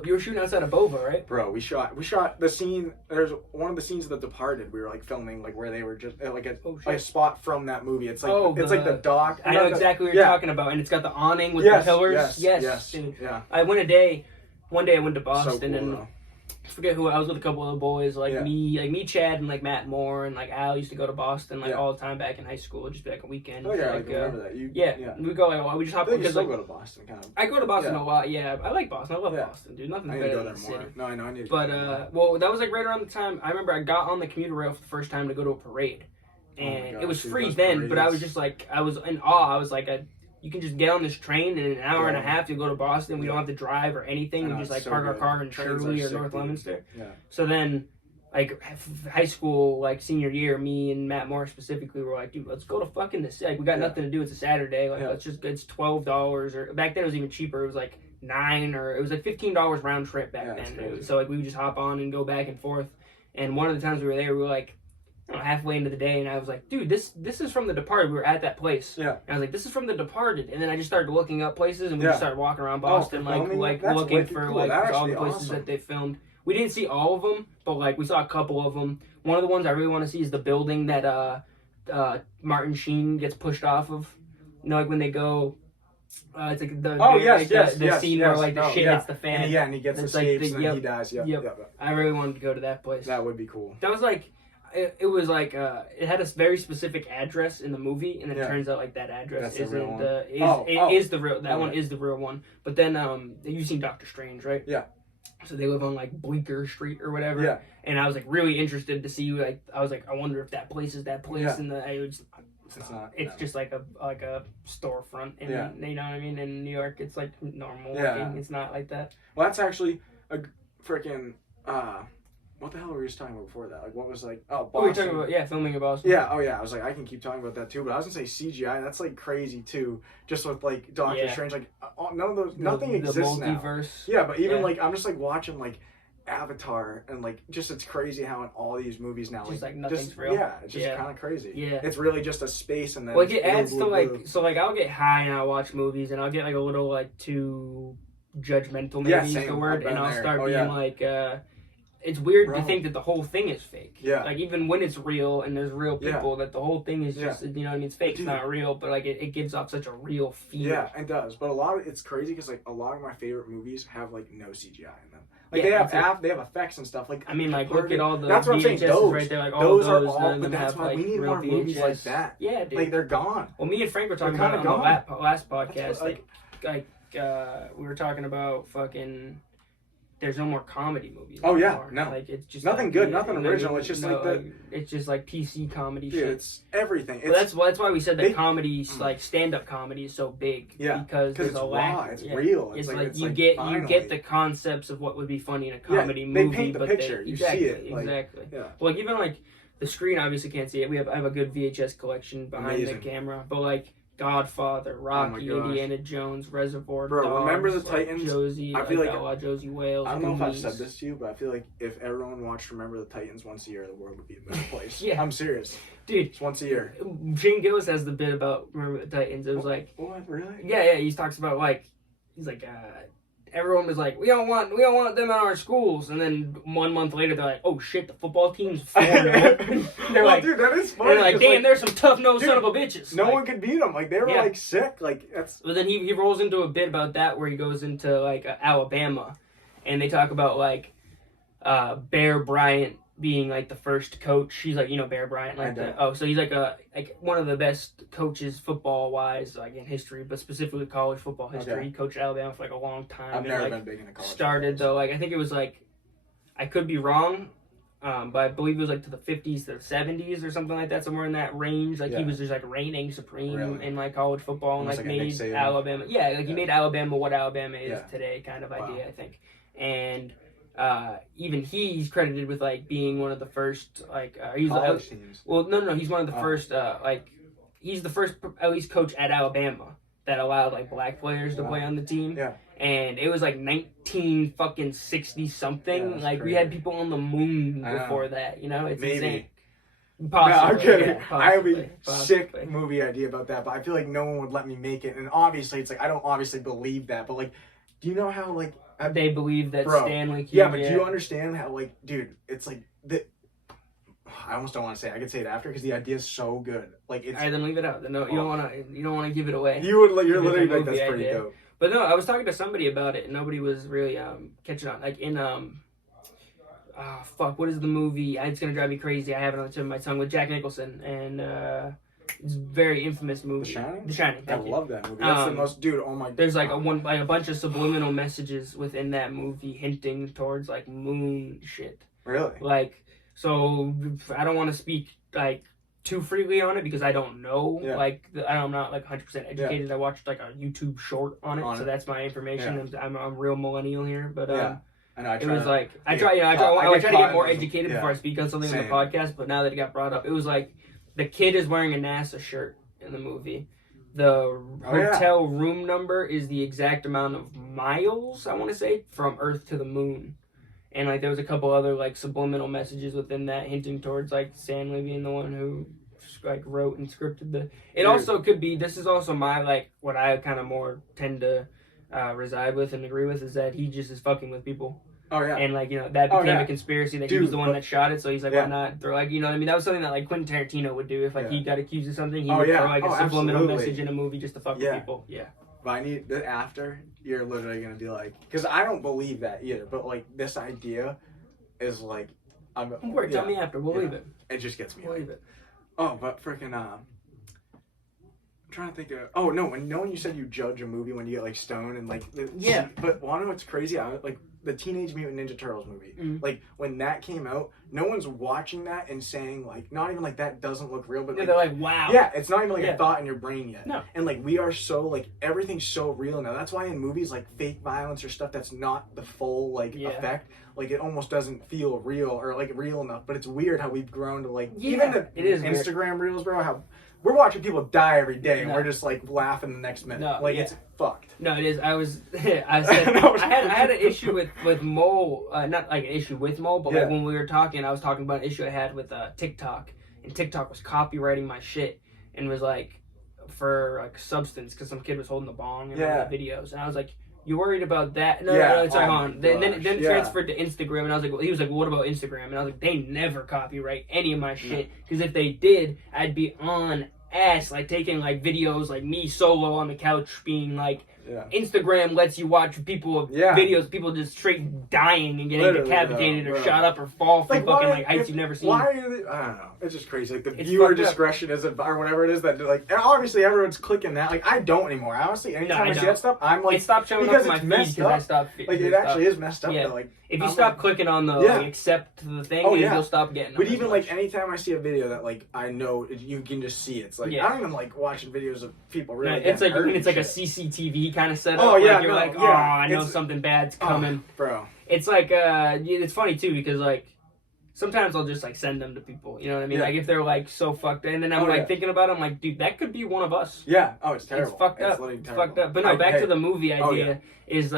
you were shooting outside of Bova, right? Bro, we shot the scene. There's one of the scenes of The Departed. We were like filming like where they were just like a spot from that movie. It's like it's like the dock. I know exactly what you're talking about, and it's got the awning with the pillars. Yes. Yeah. One day I went to Boston and I forget who. I was with a couple of the boys, me, Chad, and like Matt Moore, and like Al used to go to Boston all the time back in high school, just be like a weekend. Oh yeah, I remember that. We go we just hop because I go to Boston kind of. I go to Boston a lot. Yeah, I like Boston. I love Boston, dude. Nothing better than the city. No, I know. I need to. But well, that was like right around the time. I remember I got on the commuter rail for the first time to go to a parade, and it was free then. But I was just like, I was in awe. I was like, you can just get on this train and in an hour and a half you'll go to Boston. We don't have to drive or anything. We just like park our car in Shirley or North Leominster. Yeah. So then, like high school, like senior year, me and Matt Moore specifically were like, dude, let's go to fucking this. Like we got nothing to do. It's a Saturday. Like it's $12 or back then it was even cheaper. It was like $9 or it was like $15 round trip back then. So like we would just hop on and go back and forth. And one of the times we were there, we were like, halfway into the day, and I was like, dude, this is from The Departed. We were at that place. Yeah. And I was like, this is from The Departed. And then I just started looking up places, and we just started walking around Boston, looking for cool. like all the places that they filmed. We didn't see all of them, but like we saw a couple of them. One of the ones I really want to see is the building that Martin Sheen gets pushed off of. You know, like when they go. It's like the scene where like the shit hits the fan. And he gets escapes and then he dies. Yep. I really wanted to go to that place. That would be cool. That was like, it was like it had a very specific address in the movie, and then it turns out like that address isn't is the real. That one is the real one. But then you've seen Doctor Strange, right? Yeah. So they live on like Bleecker Street or whatever. Yeah. And I was like really interested to see like I was like I wonder if that place is that place, and it's not. It's just like a storefront, and you know what I mean. In New York, it's like normal looking. It's not like that. Well, that's actually a freaking. What the hell were we just talking about before that? Like, what was like? Oh, Boston. Oh, we were talking about filming in Boston. Yeah. Oh, yeah. I was like, I can keep talking about that too, but I was gonna say CGI. That's like crazy too. Just with like Doctor Strange, like none of those, nothing exists the multiverse. now. Yeah, but even like I'm just like watching like Avatar, and like just it's crazy how in all these movies now just like nothing's real. Yeah, it's just kind of crazy. Yeah, it's really just a space, and then like it adds to like so like I'll get high and I'll watch movies and I'll get like a little like too judgmental maybe is the word, and I'll start being like it's weird to think that the whole thing is fake. Yeah, like even when it's real and there's real people, that the whole thing is just you know what I mean, it's fake. It's not real, but like it gives off such a real feel. Yeah, it does. But it's crazy because like a lot of my favorite movies have like no CGI in them. Like they have effects and stuff. Like I mean, like look at all the that's what I'm saying. VHS right there. Like all those are all. But that's have, why like, we need more VHS. Movies like that. Yeah, dude. Like they're gone. Well, me and Frank were talking about it on the last podcast. We were talking about fucking. There's no more comedy movies. Oh yeah, anymore. no. Like it's just nothing good, nothing original. It's just it's just like PC comedy shit. It's everything. That's why we said that comedy, like stand-up comedy, is so big. Yeah, because there's it's a lack. Raw, it's real. It's like you get the concepts of what would be funny in a comedy movie. They paint the picture. You see it. Exactly. Yeah. Well, like even like the screen obviously can't see it. I have a good VHS collection behind the camera, but like. Godfather, Rocky, Indiana Jones, Reservoir Dogs, remember the Titans? Josie, I feel like Josie Wales. I don't know if I've said this to you, but I feel like if everyone watched Remember the Titans once a year, the world would be a better place. Yeah, I'm serious, dude. It's once a year. Shane Gillis has the bit about Remember the Titans. It was like, what really? Yeah. He talks about like, he's like, everyone was like, we don't want them in our schools, and then 1 month later they're like, oh shit, the football team's 4-0. They're like, dude, that is funny. They're like, damn, there's some tough nosed son of a bitches. No one could beat them. Like they were like sick. Like that's. But then he rolls into a bit about that where he goes into like Alabama, and they talk about like Bear Bryant being like the first coach. He's like, Bear Bryant, like so he's like one of the best coaches football wise, like in history, but specifically college football history. Okay. He coached Alabama for like a long time. I've never been big into college. Started though, like I think it was like, I could be wrong, but I believe it was like to the 50s to the 70s or something like that, somewhere in that range. Like he was just like reigning supreme in like college football, and like made Alabama. Yeah, like he made Alabama what Alabama is today, kind of idea, I think. And even he's credited with like being one of the first he's teams. Well, no, he's one of the first he's the first at least coach at Alabama that allowed like black players to play on the team. Yeah. And it was like 1960 something. Yeah, like crazy. we had people on the moon before that. It's insane. Possibly. No, I'm kidding. Yeah, I have a sick movie idea about that, but I feel like no one would let me make it. And obviously, it's like I don't obviously believe that, but like, do you know how like they believe that Stanley Kubrick? Yeah, but do you understand how like, dude, it's like the. I almost don't want to say it. I could say it after because the idea is so good. Like, it's. All right, then leave it out. No, you don't want to give it away. You're literally like that's pretty dope. But no, I was talking to somebody about it, and nobody was really catching on. Like in what is the movie? It's gonna drive me crazy. I have it on the tip of my tongue with Jack Nicholson, and it's a very infamous movie. The Shining. I love that movie. That's the most, dude. Oh my. There's like a bunch of subliminal messages within that movie hinting towards like moon shit. Really? Like, so I don't want to speak like too freely on it because I don't know. Yeah. Like, I'm not like 100% educated. Yeah. I watched like a YouTube short on it, so that's my information. Yeah. I'm a real millennial here, but I know, I try to get more educated before I speak on something on the podcast. But now that it got brought up, it was like the kid is wearing a NASA shirt in the movie. The hotel room number is the exact amount of miles, I want to say, from Earth to the moon. And like there was a couple other like subliminal messages within that hinting towards like Stanley being the one who like wrote and scripted the. It also could be. This is also my like what I kind of more tend to reside with and agree with is that he just is fucking with people. Oh yeah. And like that became a conspiracy that he was the one that shot it. So he's like, why not? They're like, what I mean? That was something that like Quentin Tarantino would do if like he got accused of something. He would throw like a subliminal message in a movie just to fuck with people. Yeah. But I need that after you're literally gonna be like, because I don't believe that either. But like this idea is like, tell me after. We'll leave it. It just gets me. We'll leave it. Oh, but freaking I'm trying to think of. Oh no, when you said you judge a movie when you get like stoned and like. But wanna know what's crazy? I like the Teenage Mutant Ninja Turtles movie. Like when that came out, no one's watching that and saying like, not even like that doesn't look real, but they're like, wow. Yeah, it's not even like a thought in your brain yet. No. And like we are so like everything's so real now. That's why in movies like fake violence or stuff that's not the full like effect, like it almost doesn't feel real or like real enough. But it's weird how we've grown to like even the Instagram reels, bro. How we're watching people die every day and we're just like laughing the next minute. It's fucked. No, it is. I had an issue with Mole, not like an issue with Mole, but like when we were talking, I was talking about an issue I had with TikTok, and TikTok was copywriting my shit and was like for like substance because some kid was holding the bong in one of the videos, and I was like, you worried about that? No, it's like on. Then it transferred to Instagram, and I was like, he was like, well, what about Instagram? And I was like, they never copyright any of my shit because if they did, I'd be on ass like taking like videos like me solo on the couch being like. Instagram lets you watch videos, people just straight dying and getting decapitated or shot up or fall from fucking like heights you've never seen. Why are they, I don't know. It's just crazy. Like the viewer discretion isn't, or whatever it is that like obviously everyone's clicking that. Like I don't anymore. Honestly, anytime I see that stuff, I'm like, it stopped showing up on my feed because I stopped. Like it actually is messed up. Though. Like if you stop clicking on the like, accept the thing, you'll stop getting. But even like anytime I see a video that like I know you can just see it's like I don't even like watching videos of people really. It's like it's like a CCTV kind of setup. You're like, I know something bad's coming. Bro. It's like, it's funny too because like, sometimes I'll just like send them to people, you know what I mean? Like if they're like so fucked up, and then I'm like thinking about it, I'm like, dude, that could be one of us. Yeah. Oh, it's terrible. It's fucked up. It's fucked up. But no, back to the movie idea is,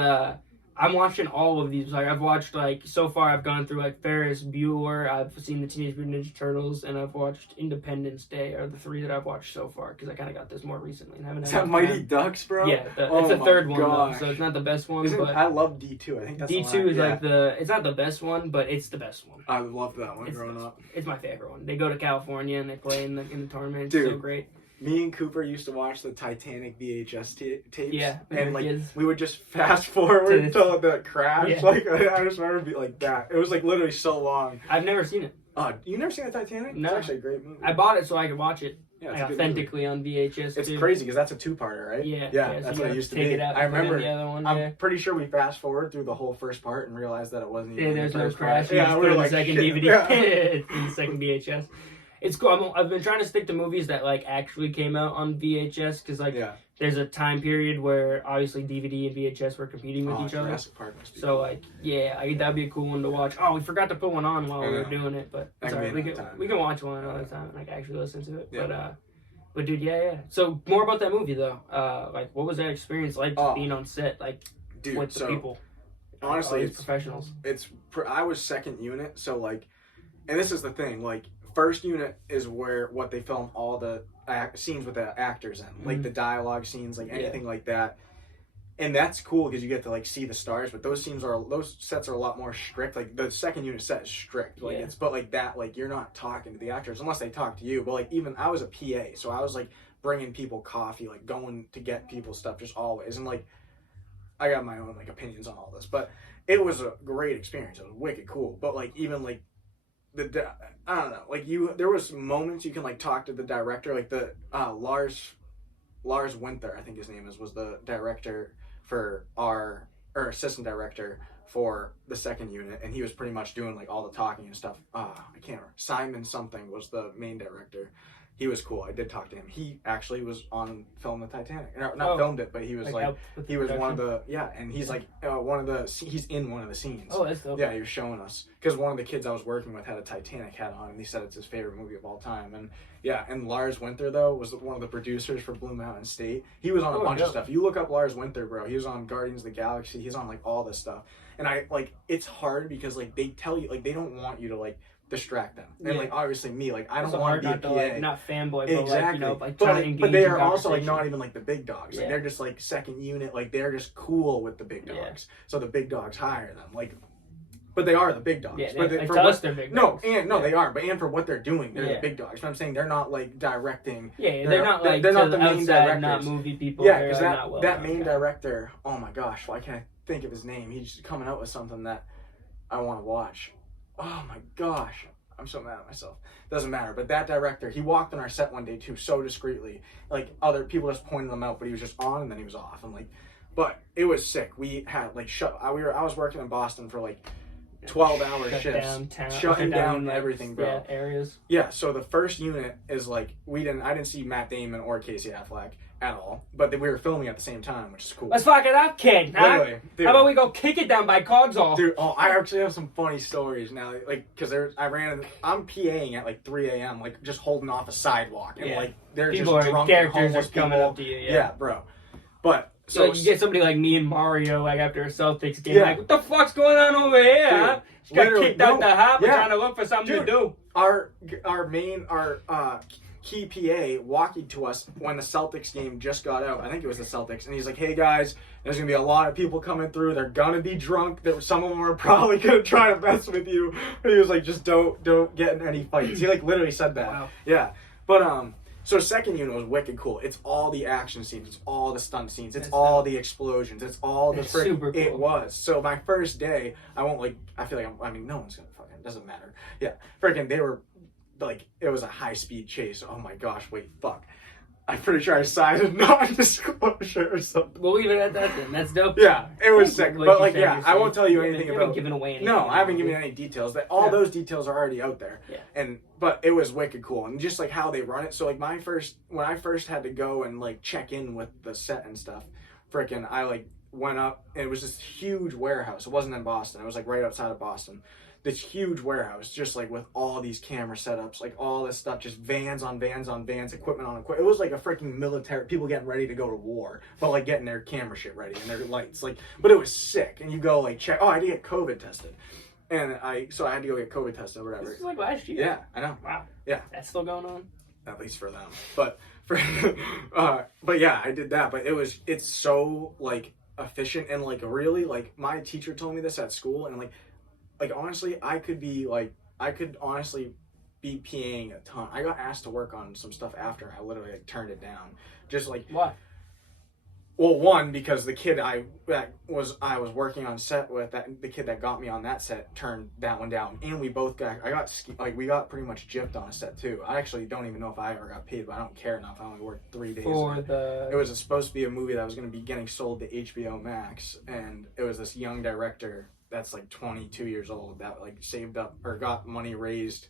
I'm watching all of these. Like I've watched like so far I've gone through like Ferris Bueller, I've seen the Teenage Mutant Ninja Turtles, and I've watched Independence Day are the three that I've watched so far because I kind of got this more recently and haven't. Is that Mighty Ducks, bro? Yeah, it's the third one though, so it's not the best one. But I love D2. I think that's D2 is like it's not the best one, but it's the best one. I loved that one growing up. It's my favorite one. They go to California and they play in the tournament. It's so great. Me and Cooper used to watch the Titanic VHS tapes. Yeah, and like we would just fast forward until the crash. Yeah. Like I just remember being like that. It was like literally so long. I've never seen it. You never seen the Titanic? No, it's actually a great movie. I bought it so I could watch it. Yeah, like authentically on VHS. It's crazy because that's a two-parter, right? Yeah, that's what it used to be. I remember. The other one, I'm pretty sure we fast forward through the whole first part and realized that it wasn't even. There's no crash. Yeah, we were like second DVD. It's in the second VHS. It's cool. I've been trying to stick to movies that like actually came out on VHS because like there's a time period where obviously DVD and VHS were competing with each other. So like that'd be a cool one to watch. Oh, we forgot to put one on while we were doing it, but it's alright. We can watch one another time and like actually listen to it. Yeah. But dude, So more about that movie though. Like what was that experience like being on set like with the people? Honestly, it's professionals. I was second unit, so like, and this is the thing like. First unit is what they film all the scenes with the actors in, like the dialogue scenes, like anything like that. And that's cool because you get to like see the stars. But those sets are a lot more strict. Like the second unit set is strict. Like but like that, like you're not talking to the actors unless they talk to you. But like even I was a PA, so I was like bringing people coffee, like going to get people stuff, just always. And like I got my own like opinions on all this, but it was a great experience. It was wicked cool. But like even like. I don't know, like there was moments you can like talk to the director, like the Lars Winter, I think his name was the director for assistant director for the second unit, and he was pretty much doing like all the talking and stuff. I can't remember. Simon something was the main director. He was cool. I did talk to him. He actually was on film the Titanic. Not filmed it, but he was like he was one of the and he's like he's in one of the scenes. Oh, that's dope. Yeah, he was showing us because one of the kids I was working with had a Titanic hat on, and he said it's his favorite movie of all time. And and Lars Winter though was one of the producers for Blue Mountain State. He was on a bunch of stuff. You look up Lars Winter, bro. He was on Guardians of the Galaxy. He's on like all this stuff. And I like it's hard because like they tell you like they don't want you to like distract them. And like obviously me, like I don't want to be a PA. Like, not fanboy, but exactly. like, you know, like trying to engage. But they are also like not even like the big dogs. Like yeah. they're just like second unit. Like they're just cool with the big dogs. Yeah. So the big dogs hire them. Like, but they are the big dogs. Yeah, but like for us, they're big dogs. They are. But and for what they're doing, they're the big dogs. But I'm saying they're not like directing. Yeah, they're not like they're not the main directors. Not movie people. Yeah, because that main director. Oh my gosh, why can't I think of his name? He's coming out with something that I want to watch. Oh my gosh, I'm so mad at myself. Doesn't matter. But that director, he walked on our set one day too, so discreetly. Like other people just pointed him out, but he was just on and then he was off. And like, but it was sick. We had like I was working in Boston for like 12-hour shifts, shutting down everything, bro. Yeah, areas. Yeah, so the first unit is like I didn't see Matt Damon or Casey Affleck at all, but we were filming at the same time, which is cool. Let's fuck it up, kid. Huh? Literally, dude. How about we go kick it down by Cogsall? Dude, I actually have some funny stories now, like because I'm PAing at like 3 a.m. like just holding off a sidewalk, and like they're people just drunk characters are coming up to you. Yeah, bro. But so like you get somebody like me and Mario like after a Celtics game, like what the fuck's going on over here? Dude, huh? Just got kicked out the hop. We're trying to look for something to do. Our key PA walking to us when the Celtics game just got out. I think it was the Celtics, and he's like, "Hey guys, there's gonna be a lot of people coming through. They're gonna be drunk. Some of them are probably gonna try to mess with you." And he was like, "Just don't get in any fights." He like literally said that. Wow. Yeah, but so second unit was wicked cool. It's all the action scenes. It's all the stunt scenes. It's all the explosions. It's all the super cool. It was. So my first day, I feel like no one's gonna fucking, it doesn't matter. Yeah, freaking they were like, it was a high speed chase. Oh my gosh, wait, fuck. I'm pretty sure I signed a non-disclosure or something. We'll leave it at that then. That's dope. Yeah, it was sick. But like, yeah, I won't tell you anything about. You haven't given away anything. No, I haven't given any details. All those details are already out there. Yeah. But it was wicked cool, and just like how they run it. So like when I first had to go and like check in with the set and stuff, freaking I like went up, and it was this huge warehouse. It wasn't in Boston. It was like right outside of Boston. This huge warehouse, just like with all these camera setups, like all this stuff, just vans on vans on vans, equipment on equipment. It was like a freaking military, people getting ready to go to war, but like getting their camera shit ready and their lights. Like, but it was sick. And you go like check, I had to get COVID tested. And so I had to go get COVID tested or whatever. This was like last year. Yeah, I know. Wow. Yeah. That's still going on? At least for them. But yeah, I did that. But it's so like efficient and like really like my teacher told me this at school, and like honestly, I could honestly be PAing a ton. I got asked to work on some stuff after I literally like turned it down. Just like why? Well, one, because the kid I was working on set with, the kid that got me on that set turned that one down, and we got pretty much gypped on a set too. I actually don't even know if I ever got paid, but I don't care enough. I only worked 3 days. It was supposed to be a movie that was going to be getting sold to HBO Max, and it was this young director that's like 22 years old that like saved up or got money raised.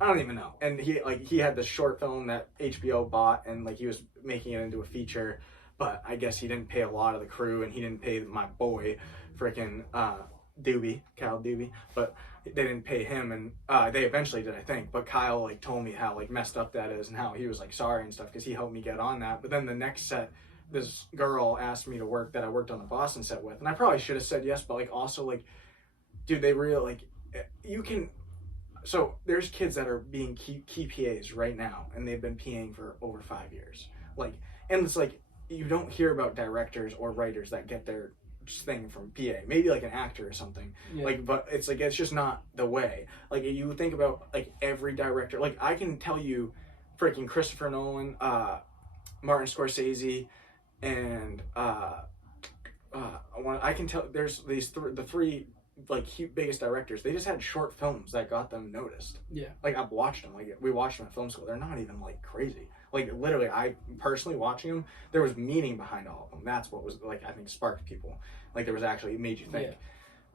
I don't even know. And he had this short film that HBO bought, and like he was making it into a feature. But I guess he didn't pay a lot of the crew, and he didn't pay my boy, freaking Kyle Doobie. But they didn't pay him, and they eventually did, I think. But Kyle like told me how like messed up that is, and how he was like sorry and stuff because he helped me get on that. But then the next set, this girl asked me to work that I worked on the Boston set with, and I probably should have said yes. But like also like, dude, they really like you can. So there's kids that are being key PAs right now, and they've been PAing for over 5 years. Like, and it's like, you don't hear about directors or writers that get their thing from PA. Maybe like an actor or something. Yeah. Like, but it's like, it's just not the way. Like, you think about like every director. Like, I can tell you, freaking Christopher Nolan, Martin Scorsese, and I can tell there's the three like biggest directors. They just had short films that got them noticed. Yeah. Like, I've watched them. Like, we watched them at film school. They're not even like crazy. Like, literally, I personally watching them, there was meaning behind all of them. That's what was, like, I think sparked people. Like, there was actually, it made you think. Yeah.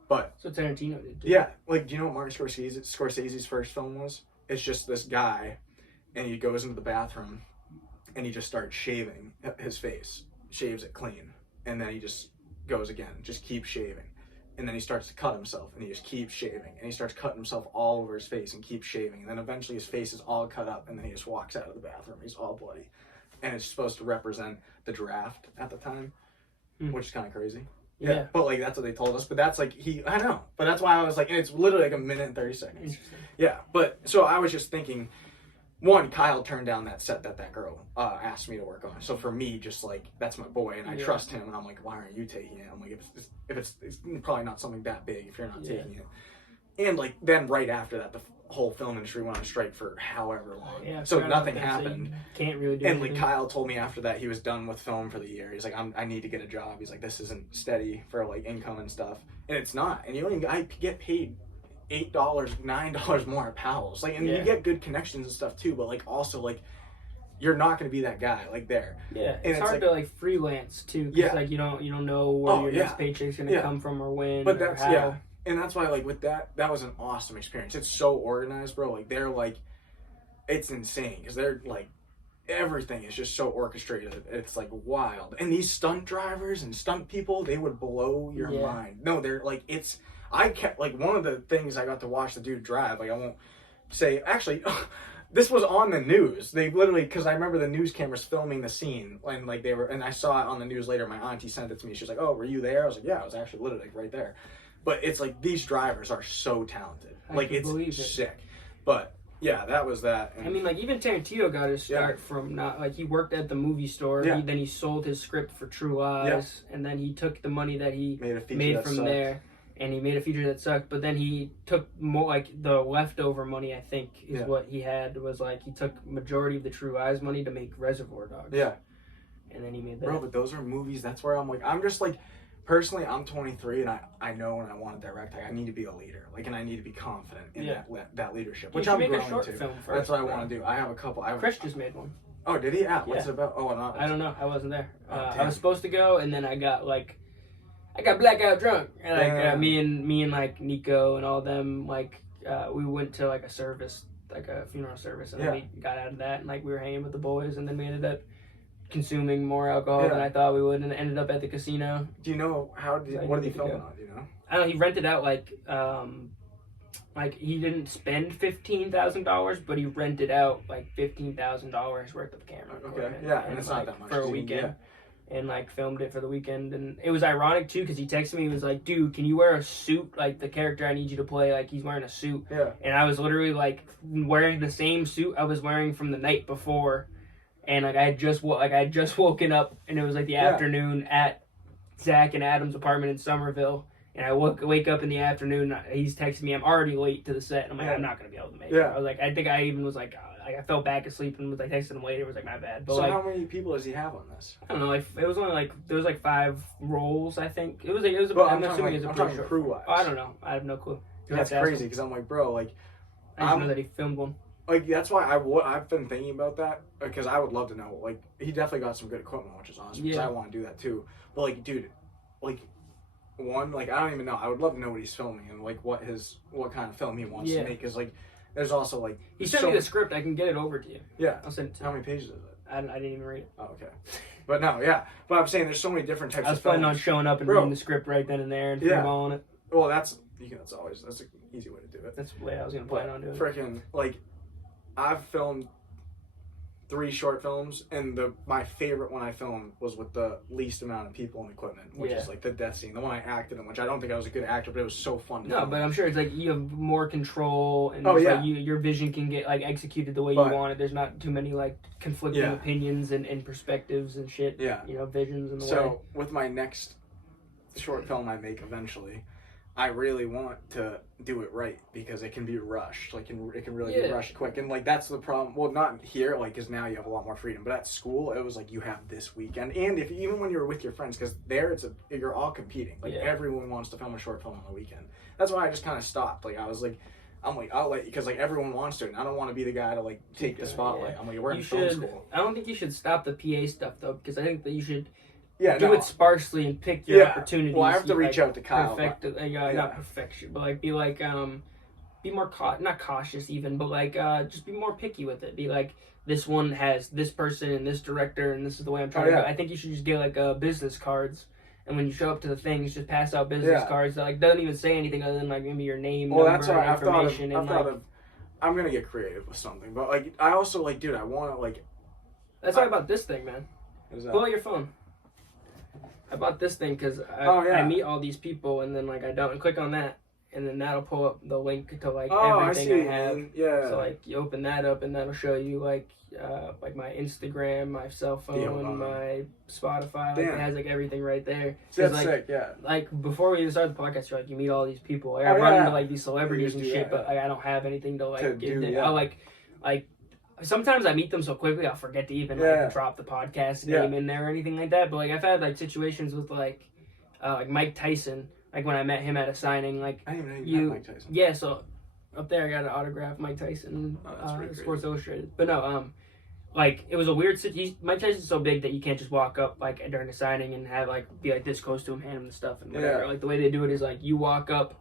But so Tarantino did too. Yeah. Like, do you know what Martin Scorsese's first film was? It's just this guy, and he goes into the bathroom, and he just starts shaving his face. Shaves it clean. And then he just goes again. Just keeps shaving. And then he starts to cut himself, and he just keeps shaving. And he starts cutting himself all over his face and keeps shaving. And then eventually his face is all cut up, and then he just walks out of the bathroom. He's all bloody. And it's supposed to represent the draft at the time, which is kind of crazy. Yeah. But like that's what they told us. But that's like I know. But that's why I was like, and it's literally like a minute and 30 seconds. Yeah. But so I was just thinking, one, Kyle turned down that set that girl asked me to work on. So for me, just like that's my boy, and I trust him, and I'm like, why aren't you taking it? I'm like, if it's probably not something that big if you're not taking it. And like then right after that, the whole film industry went on strike for however long. Yeah, so nothing happened. So can't really do anything. Like Kyle told me after that he was done with film for the year. He's like, I need to get a job. He's like, this isn't steady for like income and stuff. And it's not. And I get paid $8, $9 more at Powell's. Like, and you get good connections and stuff too. But like also like you're not going to be that guy like there. Yeah, and it's hard to like freelance too. Cause, like you don't know where your next paycheck's going to come from or when. But that's how. And that's why, like, with that was an awesome experience. It's so organized, bro. Like, they're, like, it's insane. Because they're, like, everything is just so orchestrated. It's, like, wild. And these stunt drivers and stunt people, they would blow your mind. No, they're, like, one of the things I got to watch the dude drive, like, I won't say, actually, this was on the news. They literally, because I remember the news cameras filming the scene. And, like, and I saw it on the news later. My auntie sent it to me. She was like, oh, were you there? I was like, yeah, I was actually literally, like, right there. But it's like these drivers are so talented. Like it's sick. But yeah, that was that. And I mean, like even Tarantino got his start from not like he worked at the movie store. Yeah. Then he sold his script for True Lies, and then he took the money that he made from there, and he made a feature that sucked. But then he took more like the leftover money. I think is what he had was like he took majority of the True Lies money to make Reservoir Dogs. Yeah. And then he made that. Bro, but those are movies. That's where I'm just like. Personally, I'm 23, and I know when I want to direct, I need to be a leader, like, and I need to be confident in that leadership, which I'm growing to. That's what I want to do. I have a couple. Chris just made one. Oh, did he? Yeah. What's it about? Oh, I don't know. I wasn't there. I was supposed to go, and then I got blackout drunk, and like me and like Nico and all them, like we went to like a service, like a funeral service, and then we got out of that, and like we were hanging with the boys, and then we ended up consuming more alcohol than I thought we would, and ended up at the casino. Do you know what are they filming on? Do you know? I don't know. He rented out like he didn't spend $15,000, but he rented out like $15,000 worth of camera. Okay, yeah, and it's not that much for a weekend. And like filmed it for the weekend, and it was ironic too because he texted me. He was like, "Dude, can you wear a suit? Like the character I need you to play, like he's wearing a suit." Yeah. And I was literally like wearing the same suit I was wearing from the night before. And like I had just woken up, and it was like the afternoon at Zach and Adam's apartment in Somerville. And I wake up in the afternoon. He's texting me, I'm already late to the set. And I'm like, I'm not gonna be able to make it. I was like, I think I even was like I fell back asleep and was like texting him later. It was like my bad. But so like, how many people does he have on this? I don't know. Like it was only like there was like 5 roles. I think it was. I'm assuming it's a pretty short. Crew-wise. Oh, I don't know. I have no clue. That's crazy because I'm like, bro, like I didn't know that he filmed one. Like, that's why I've been thinking about that, because I would love to know. Like, he definitely got some good equipment, which is awesome, because I want to do that, too. But, like, dude, like, one, like, I don't even know. I would love to know what he's filming and, like, what kind of film he wants to make, because, like, there's also, like... He sent me the script. I can get it over to you. Yeah. I'll send it to you. How many pages is it? I didn't even read it. Oh, okay. But, no, yeah. But I'm saying there's so many different types of films. I was planning on showing up and reading the script right then and there and freeballing it. Well, that's an easy way to do it. That's the way I was going to plan on doing it. Freaking, like... I've filmed 3 short films, and my favorite one I filmed was with the least amount of people and equipment, which is like the death scene, the one I acted in, which I don't think I was a good actor, but it was so fun to film. But I'm sure it's like you have more control, and like your vision can get like executed the way you want it. There's not too many like conflicting opinions and perspectives and shit. Yeah, visions and the way. So with my next short film I make eventually, I really want to do it right because it can be rushed. Like, it can really be rushed quick. And, like, that's the problem. Well, not here, like, because now you have a lot more freedom. But at school, it was like, you have this weekend. And even when you're with your friends, because there, you're all competing. Like, everyone wants to film a short film on the weekend. That's why I just kind of stopped. Like, I'm like, I'll let you, because, like, everyone wants to. And I don't want to be the guy to, like, take the spotlight. I'm like, we're in film school. I don't think you should stop the PA stuff, though, because I think that you should... do it sparsely and pick your opportunities. Well, I have to reach out to Kyle. Not perfection, but like be more not cautious even, but like just be more picky with it. Be like, this one has this person and this director, and this is the way I'm trying to go. I think you should just get like business cards, and when you show up to the things, just pass out business cards that like doesn't even say anything other than like maybe your name, number, that's what I've thought of. I'm gonna get creative with something, but like I also like, dude, I want to like. Let's talk about this thing, man. Pull out your phone. I bought this thing because I meet all these people, and then like I don't click on that, and then that'll pull up the link to like everything I have. Yeah. So like you open that up, and that'll show you like my Instagram, my cell phone, my Spotify. Like, it has like everything right there. That's like, sick. Yeah. Like before we even started the podcast, you're like you meet all these people. Like, I run into like these celebrities and shit, but like, I don't have anything to like give them. I like. Sometimes I meet them so quickly I'll forget to even like drop the podcast name in there or anything like that. But like I've had like situations with like Mike Tyson, like when I met him at a signing, like I didn't even know you met Mike Tyson. Yeah, so up there I got an autograph Mike Tyson, Sports Illustrated. But no, like it was a weird situation. Mike Tyson's so big that you can't just walk up like during a signing and have like be like this close to him, hand him the stuff and whatever. Like the way they do it is like you walk up.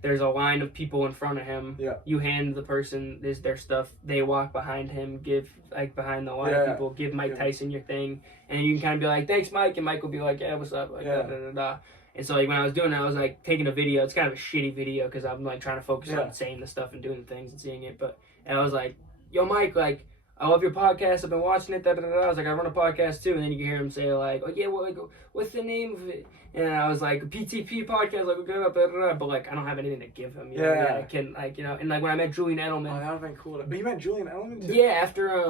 There's a line of people in front of him. Yeah. You hand the person their stuff. They walk behind him, give like behind the line of people, give Mike Tyson your thing, and then you can kind of be like, "Thanks, Mike," and Mike will be like, "Yeah, what's up?" Like da, da, da, da. And so like when I was doing that, I was like taking a video. It's kind of a shitty video because I'm like trying to focus on saying the stuff and doing the things and seeing it. And I was like, "Yo, Mike, like I love your podcast. I've been watching it." Da, da, da, da. I was like, "I run a podcast too," and then you can hear him say like, "Oh yeah, well, like, what's the name of it?" And I was like, PTP podcast, like, we're good up, but like, I don't have anything to give him. You know? Yeah, I can, like, you know, and like when I met Julian Edelman. Oh, that would have been cool. But you met Julian Edelman too? Yeah, after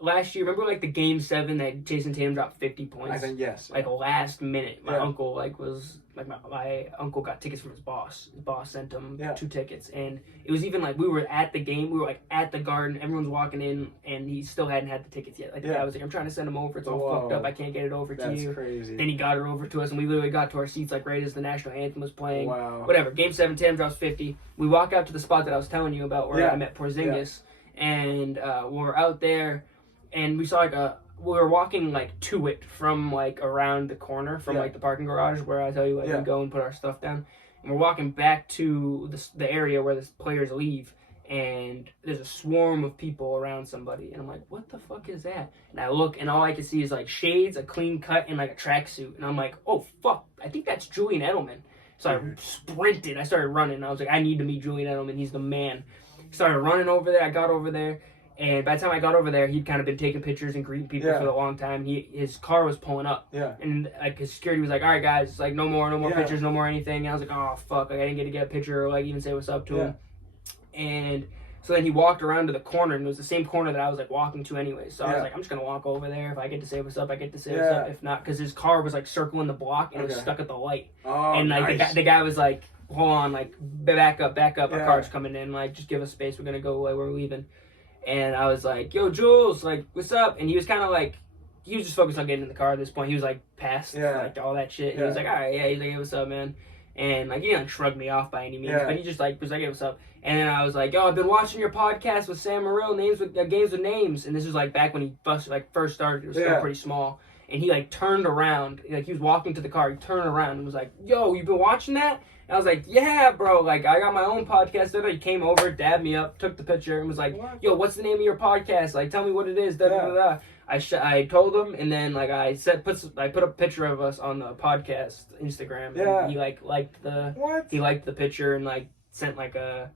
last year, remember like the game 7 that Jason Tatum dropped 50 points? I think yes. Like last minute, my uncle like was like my uncle got tickets from his boss. His boss sent him 2 tickets, and it was even like we were at the game, we were like at the Garden, everyone's walking in, and he still hadn't had the tickets yet. Like the guy was like, "I'm trying to send him over. It's all fucked up. I can't get it over to you." That's crazy. Then he got her over to us, and we literally got to our seats like right as the national anthem was playing. Wow. Whatever. Game 7, Tatum drops 50. We walk out to the spot that I was telling you about where I met Porzingis, and we're out there. And we saw like we were walking like to it from like around the corner from like the parking garage where I tell you like we go and put our stuff down. And we're walking back to the area where the players leave, and there's a swarm of people around somebody. And I'm like, what the fuck is that? And I look, and all I can see is like shades, a clean cut, and like a tracksuit. And I'm like, oh fuck, I think that's Julian Edelman. So I sprinted. I started running. I was like, I need to meet Julian Edelman. He's the man. Started running over there. I got over there. And by the time I got over there, he'd kind of been taking pictures and greeting people for a long time. His car was pulling up. Yeah. And like his security was like, "All right, guys, it's like no more pictures, no more anything." And I was like, "Oh fuck!" Like I didn't get to get a picture or like even say what's up to him. And so then he walked around to the corner, and it was the same corner that I was like walking to anyway. So I was like, "I'm just gonna walk over there. If I get to say what's up, I get to say what's up. If not, because his car was like circling the block and it was stuck at the light. And like the guy was like, "Hold on, like back up, our car's coming in. Like just give us space. We're gonna go away. We're leaving." And I was like, "Yo, Jules, like, what's up?" And he was kind of like, he was just focused on getting in the car at this point. He was like past like all that shit. And he was like, "All right, yeah." He's like, "Hey, what's up, man?" And like he didn't shrug me off by any means, but he just like was like, "Hey, what's up?" And then I was like, "Yo, I've been watching your podcast with Sam Morril, Games with Names." And this was like back when he first started. It was still pretty small. And he like turned around, like he was walking to the car. He turned around and was like, "Yo, you been watching that?" And I was like, "Yeah, bro, like, I got my own podcast." He came over, dabbed me up, took the picture, and was like, "Yo, what's the name of your podcast? Like, tell me what it is." I told him, and then, like, I put up a picture of us on the podcast Instagram. And he, like, liked the picture and, like, sent, like, a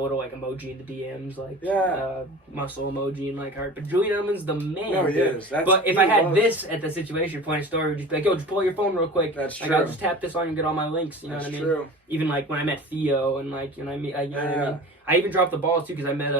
little, like, emoji in the DMs, like, muscle emoji and, like, heart. But Julian Edelman's the man. No, he is. But if I had this at the situation, point of story, would just be like, "Yo, just pull your phone real quick." That's true. Like, I'll just tap this on and get all my links, you know what I mean? True. Even, like, when I met Theo and, like, you know what I mean? I even dropped the balls, too, because I met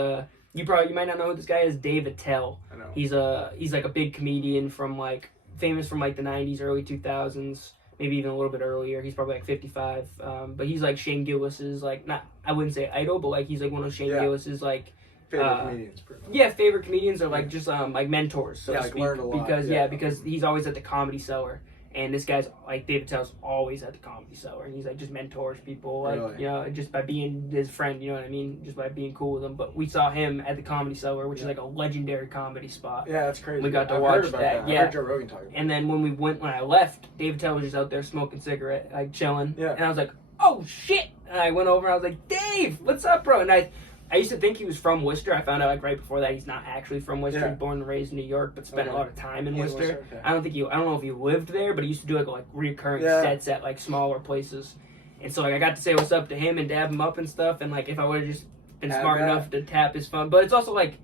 you might not know who this guy is, Dave Attell. I know. He's, like, a big comedian from, like, famous from, like, the 90s, early 2000s. Maybe even a little bit earlier. He's probably like 55. But he's like Shane Gillis's, like, not, I wouldn't say idol, but like he's like one of Shane Gillis's, like, favorite comedians, pretty much. Yeah, favorite comedians are like just like mentors, so to speak. Learned a lot. Because he's always at the Comedy Cellar. And this guy's like David Tell's always at the Comedy Cellar, and he's like just mentors people, like you know, just by being his friend, you know what I mean, just by being cool with him. But we saw him at the Comedy Cellar, which is like a legendary comedy spot. Yeah, that's crazy. We got to watch that. Yeah, I heard Joe Rogan talking about and then when I left, David Tell was just out there smoking a cigarette, like chilling. Yeah. And I was like, "Oh shit!" And I went over, and I was like, "Dave, what's up, bro?" And I used to think he was from Worcester. I found out like right before that he's not actually from Worcester. Yeah. He's born and raised in New York, but spent a lot of time in Worcester. Okay. I don't know if he lived there, but he used to do like recurring sets at like smaller places. And so like I got to say what's up to him and dab him up and stuff. And like if I would have just been smart enough to tap his phone, but it's also like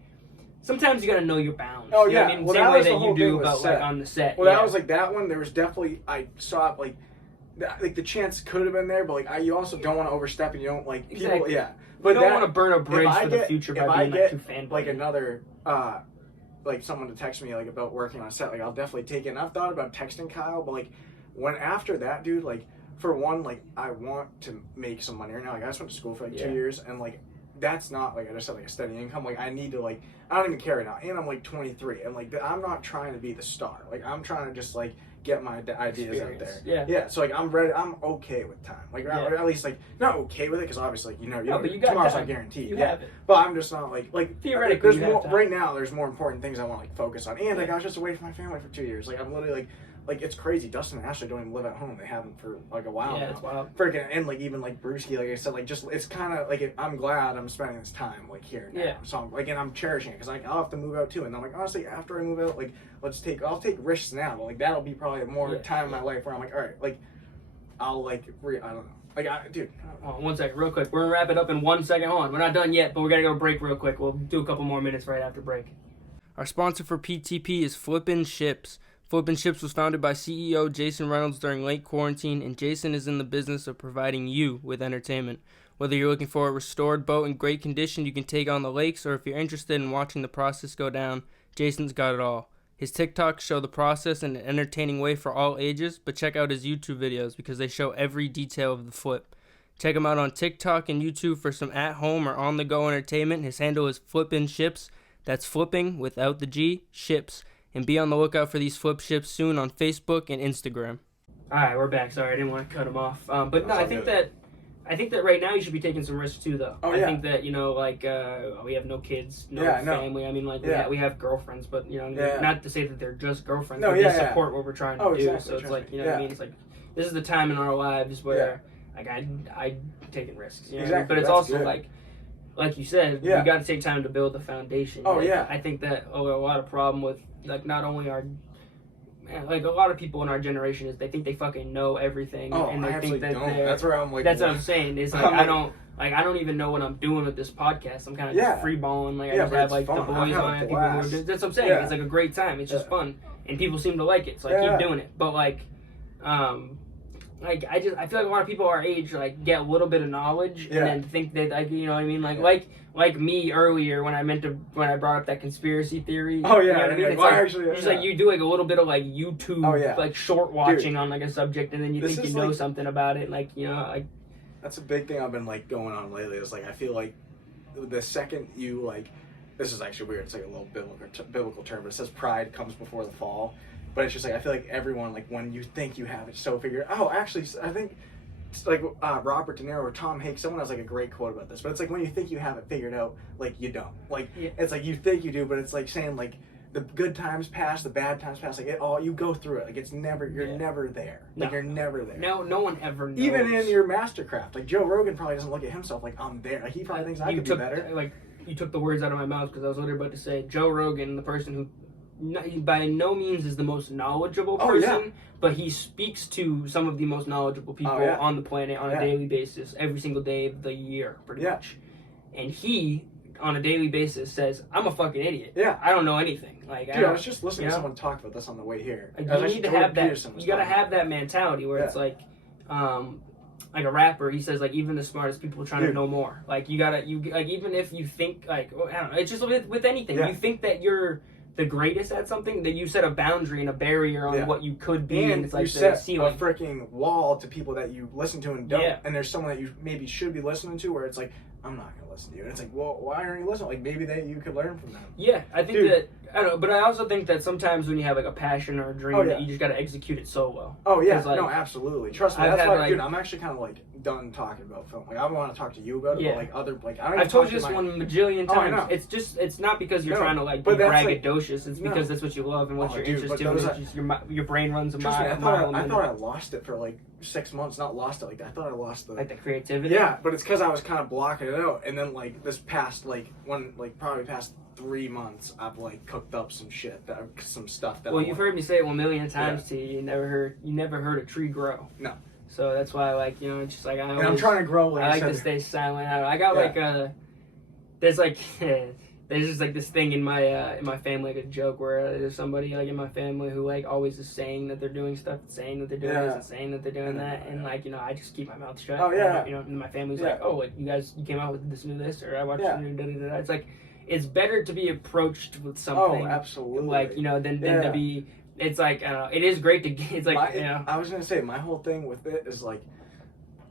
sometimes you gotta know your bounds. Oh, you yeah. know what I mean? Well, Same that way was the that whole you do thing with about, set. like, on the set. Well, that was, like, that one, there was definitely, I saw it, like the chance could have been there, but, like, you also don't want to overstep, and you don't, like, people, exactly. yeah. But you don't want to burn a bridge for the future by being, like, too fanboy. Like, another, like, someone to text me, like, about working on set, like, I'll definitely take it. And I've thought about texting Kyle, but, like, when after that, dude, like, for one, like, I want to make some money right now. Like, I just went to school for, like, 2 years, and, like, that's not, like I just said, like, a steady income. Like, I need to, like, I don't even care right now. And I'm, like, 23. And, like, I'm not trying to be the star. Like, I'm trying to just, like, get my ideas out there. Yeah. Yeah. So, like, I'm ready. I'm okay with time. Like, or at least, like, not okay with it, because obviously, like, but you got tomorrow's time. not guaranteed. You have it. But I'm just not, like theoretically, there's more, right now, there's more important things I want to, like, focus on. And, like, I was just away from my family for 2 years. Like, I'm literally, like, it's crazy. Dustin and Ashley don't even live at home. They haven't for, like, a while now. It's wild. Freaking, and, like, even, like, Brewski, like I said, like, just, it's kind of, like, I'm glad I'm spending this time, like, here now. Yeah. So, I'm, like, and I'm cherishing it, because, like, I'll have to move out, too. And I'm like, honestly, after I move out, like, I'll take risks now. But, like, that'll be probably more time in my life where I'm like, all right, like, I'll, like, I don't know. Like, dude. Oh, 1 second, real quick. We're going to wrap it up in 1 second. Hold on. We're not done yet, but we're going to go break real quick. We'll do a couple more minutes right after break. Our sponsor for PTP is Flippin' Ships. Flippin' Ships was founded by CEO Jason Reynolds during late quarantine, and Jason is in the business of providing you with entertainment. Whether you're looking for a restored boat in great condition you can take on the lakes, or if you're interested in watching the process go down, Jason's got it all. His TikToks show the process in an entertaining way for all ages, but check out his YouTube videos because they show every detail of the flip. Check him out on TikTok and YouTube for some at-home or on-the-go entertainment. His handle is Flippin' Ships. That's flipping without the G, ships. And be on the lookout for these flip ships soon on Facebook and Instagram. All right, we're back. Sorry, I didn't want to cut him off. But no, I think that right now you should be taking some risks too, though. I think that, you know, like, we have no kids, no family. I mean, like, we have girlfriends, but, you know, not to say that they're just girlfriends, but they support what we're trying to do. Exactly, so it's like, you know what I mean? It's like, this is the time in our lives where, like, I'm taking risks. You know? But it's also good. Like you said, you got to take time to build the foundation. I think that a lot of problem with, like, not only our, like, a lot of people in our generation is they think they fucking know everything, and they think that they're. That's where I'm like. That's what I'm saying. Is like I don't even know what I'm doing with this podcast. I'm kind of just freeballing. Like I just have like the boys on it. That's what I'm saying. It's like a great time. It's just fun, and people seem to like it. So I keep doing it. But like I feel like a lot of people our age like get a little bit of knowledge and then think that, like, you know what I mean, like me earlier when I brought up that conspiracy theory. You know what I mean? It's like you do like a little bit of like YouTube like short watching on like a subject, and then you think you know something about it, like, you know, like that's a big thing I've been like going on lately. Is like I feel like the second you like, this is actually weird. It's like a little biblical term, but it says pride comes before the fall. But it's just like I feel like everyone, like, when you think you have it so figured, actually I think it's like Robert De Niro or Tom Hanks, someone has like a great quote about this, but it's like when you think you have it figured out, like, you don't. Like it's like you think you do, but it's like saying like the good times pass, the bad times pass, like it all, you go through it, like it's never, you're never there. Like you're never there. No one ever knows. Even in your mastercraft, like Joe Rogan probably doesn't look at himself like I'm there. Like he probably thinks I could do better. Like you took the words out of my mouth, because I was literally about to say Joe Rogan, the person who by no means is the most knowledgeable person, but he speaks to some of the most knowledgeable people on the planet on a daily basis, every single day of the year, pretty much. And he, on a daily basis, says, "I'm a fucking idiot. I don't know anything." Like, I was just listening to someone talk about this on the way here. Like, you need to have that. You gotta have that mentality where it's like a rapper. He says, like, even the smartest people are trying to know more. Like, you like, even if you think, like, I don't know, it's just with anything. You think that you're the greatest at something, that you set a boundary and a barrier on what you could be, and it's like you set ceiling. A freaking wall to people that you listen to and don't, and there's someone that you maybe should be listening to where it's like, I'm not gonna listen to you, and it's like, well, why aren't you listening? Like maybe you could learn from them. I think that I don't know, but I also think that sometimes when you have like a passion or a dream, that you just gotta execute it so well. Like, no, absolutely. Trust me, that's why, dude, I'm actually kind of like done talking about film. Like I want to talk to you about it, but like other, like I don't. I've told you this one bajillion times. It's not because you're trying to like be braggadocious. It's because that's what you love and what you're interested in. It's just your brain runs a mile. I thought I lost it for like 6 months. Not lost it like that. I thought I lost the creativity. Yeah, but it's because I was kind of blocking it out, and then like this past probably past 3 months, I've like cooked up some shit, some stuff that. Well, you've heard me say it 1,000,000 times to you. You never heard a tree grow. No. So that's why, like, you know, it's just like I'm trying to grow. I like to stay silent. I got like there's like there's just like this thing in my family, like a joke where there's somebody like in my family who like always is saying that they're doing stuff, saying that they're doing this, and saying that they're doing that, and like I just keep my mouth shut. Oh yeah. And my family's like, oh, like you came out with this new this, or I watched da da da. It's like it's better to be approached with something. Oh, absolutely. Like than to be. It's like it is great to. It's like I was gonna say my whole thing with it is like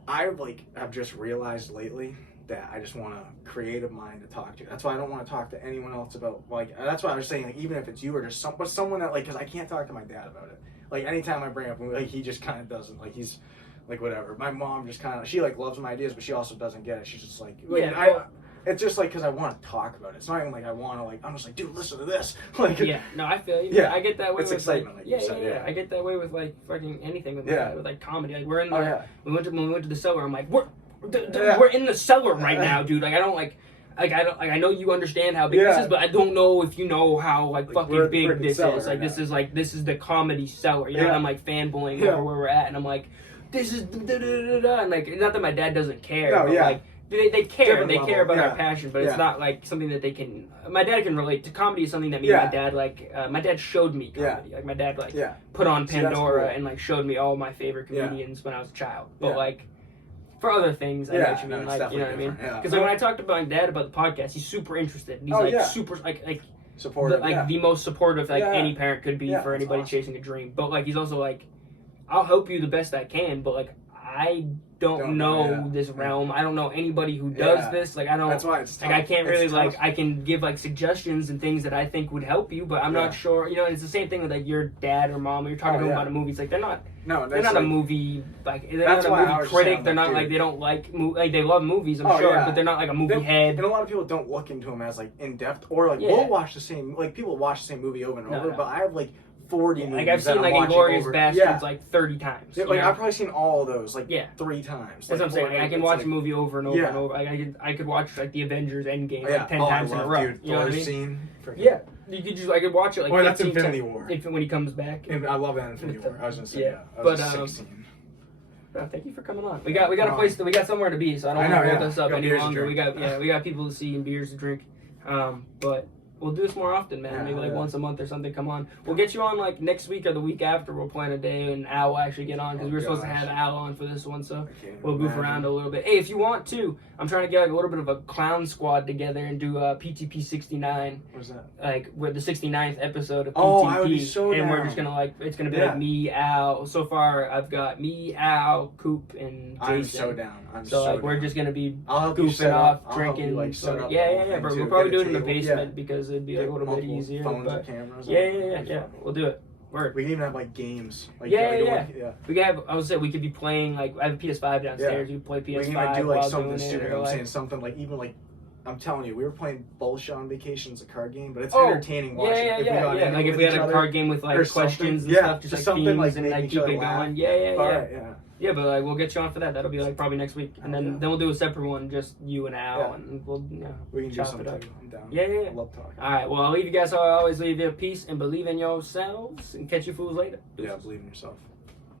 I like have just realized lately that I just want a creative mind to talk to. That's why I don't want to talk to anyone else about, like, that's why I was saying, like, even if it's you or just someone that, like, because I can't talk to my dad about it. Like, anytime I bring up, like, he just kind of doesn't, like, he's, like, whatever. My mom just kind of, she, like, loves my ideas, but she also doesn't get it. She's just like it's just, like, because I want to talk about it. It's not even, like, I want to, like, I'm just like, dude, listen to this. Like, no, I feel you. Yeah, I get that way it's with, excitement, like you said, I get that way with, like, fucking anything with, with like, comedy. Like, we're in the, when we went to the cellar, I'm like, we're in the cellar right now, dude. Like, I know you understand how big this is, but I don't know if you know how like fucking big this is. Like, this is the comedy cellar. You know, and I'm like fanboying over where we're at, and I'm like, this is and like, not that my dad doesn't care, but like they care. They care about our passion, but it's not like something that they can. My dad can relate to. Comedy is something that me and my dad like. My dad showed me comedy. Like my dad put on Pandora and like showed me all my favorite comedians when I was a child. But like. For other things, I know what you mean. Like, you know what I mean? Because when I talked to my dad about the podcast, he's super interested. He's super like supportive, the most supportive any parent could be for anybody chasing a dream. But like, he's also like, I'll help you the best I can, but like, I don't know this realm. I don't know anybody who does this. Like, I don't. That's why it's tough. Like, I can't really like. I can give like suggestions and things that I think would help you, but I'm not sure. You know, it's the same thing with like your dad or mom. When you're talking about a movie, it's like they're not. No, they're not like, a movie like they're not a movie critic. They're not like they don't like like they love movies. I'm sure, but they're not like a movie head. And a lot of people don't look into them as like in depth or like we'll watch the same like people watch the same movie over and over. But I have like 40 movies. Like I've seen like Inglourious Bastards like 30 times. Like I've probably seen all of those like 3 times. That's what I'm saying. Like, I can watch a movie over and over and over. Like, I could watch like the Avengers Endgame like 10 times in a row. You know what I mean? You could just I could watch it like. Well, that's Infinity War. When he comes back. I love that Infinity War. I was gonna say that. But 16. Thank you for coming on. We got a place. We got somewhere to be, so I don't want to hold this up any longer. We got people to see and beers to drink. But we'll do this more often, man. Maybe like once a month or something. Come on. We'll get you on like next week or the week after. We'll plan a day and Al will actually get on because we were supposed to have Al on for this one. So we'll goof around a little bit. Hey, if you want to, I'm trying to get like a little bit of a clown squad together and do PTP 69. What's that? Like we're the 69th episode of PTP. Oh, I would be so down. And we're just gonna like it's gonna be like me, Al. So far, I've got me, Al, Coop, and Jason. I'm so down. We're just gonna be goofing off, drinking. Yeah. But we'll probably do it in the basement because it'd be like a little bit easier. Phones and cameras. Yeah. We'll do it. Word. We can even have like games. Like, yeah. We could have. I would say we could be playing like I have a PS5 downstairs. You could play PS5. We can like do like something stupid. I'm saying something like even like. I'm telling you, we were playing Bullshit on Vacation. It's a card game, but it's entertaining watching. Yeah. Like if we had a card game with like questions and stuff, just like something themes and like keep it going. Yeah. Yeah, but like we'll get you on for that. That'll be like probably next week, and then we'll do a separate one, just you and Al, and we'll we can do something. I'm down. Yeah. I love talking. All right, well I'll leave you guys. How I always leave you. Peace and believe in yourselves, and catch you fools later. Yeah, believe in yourself.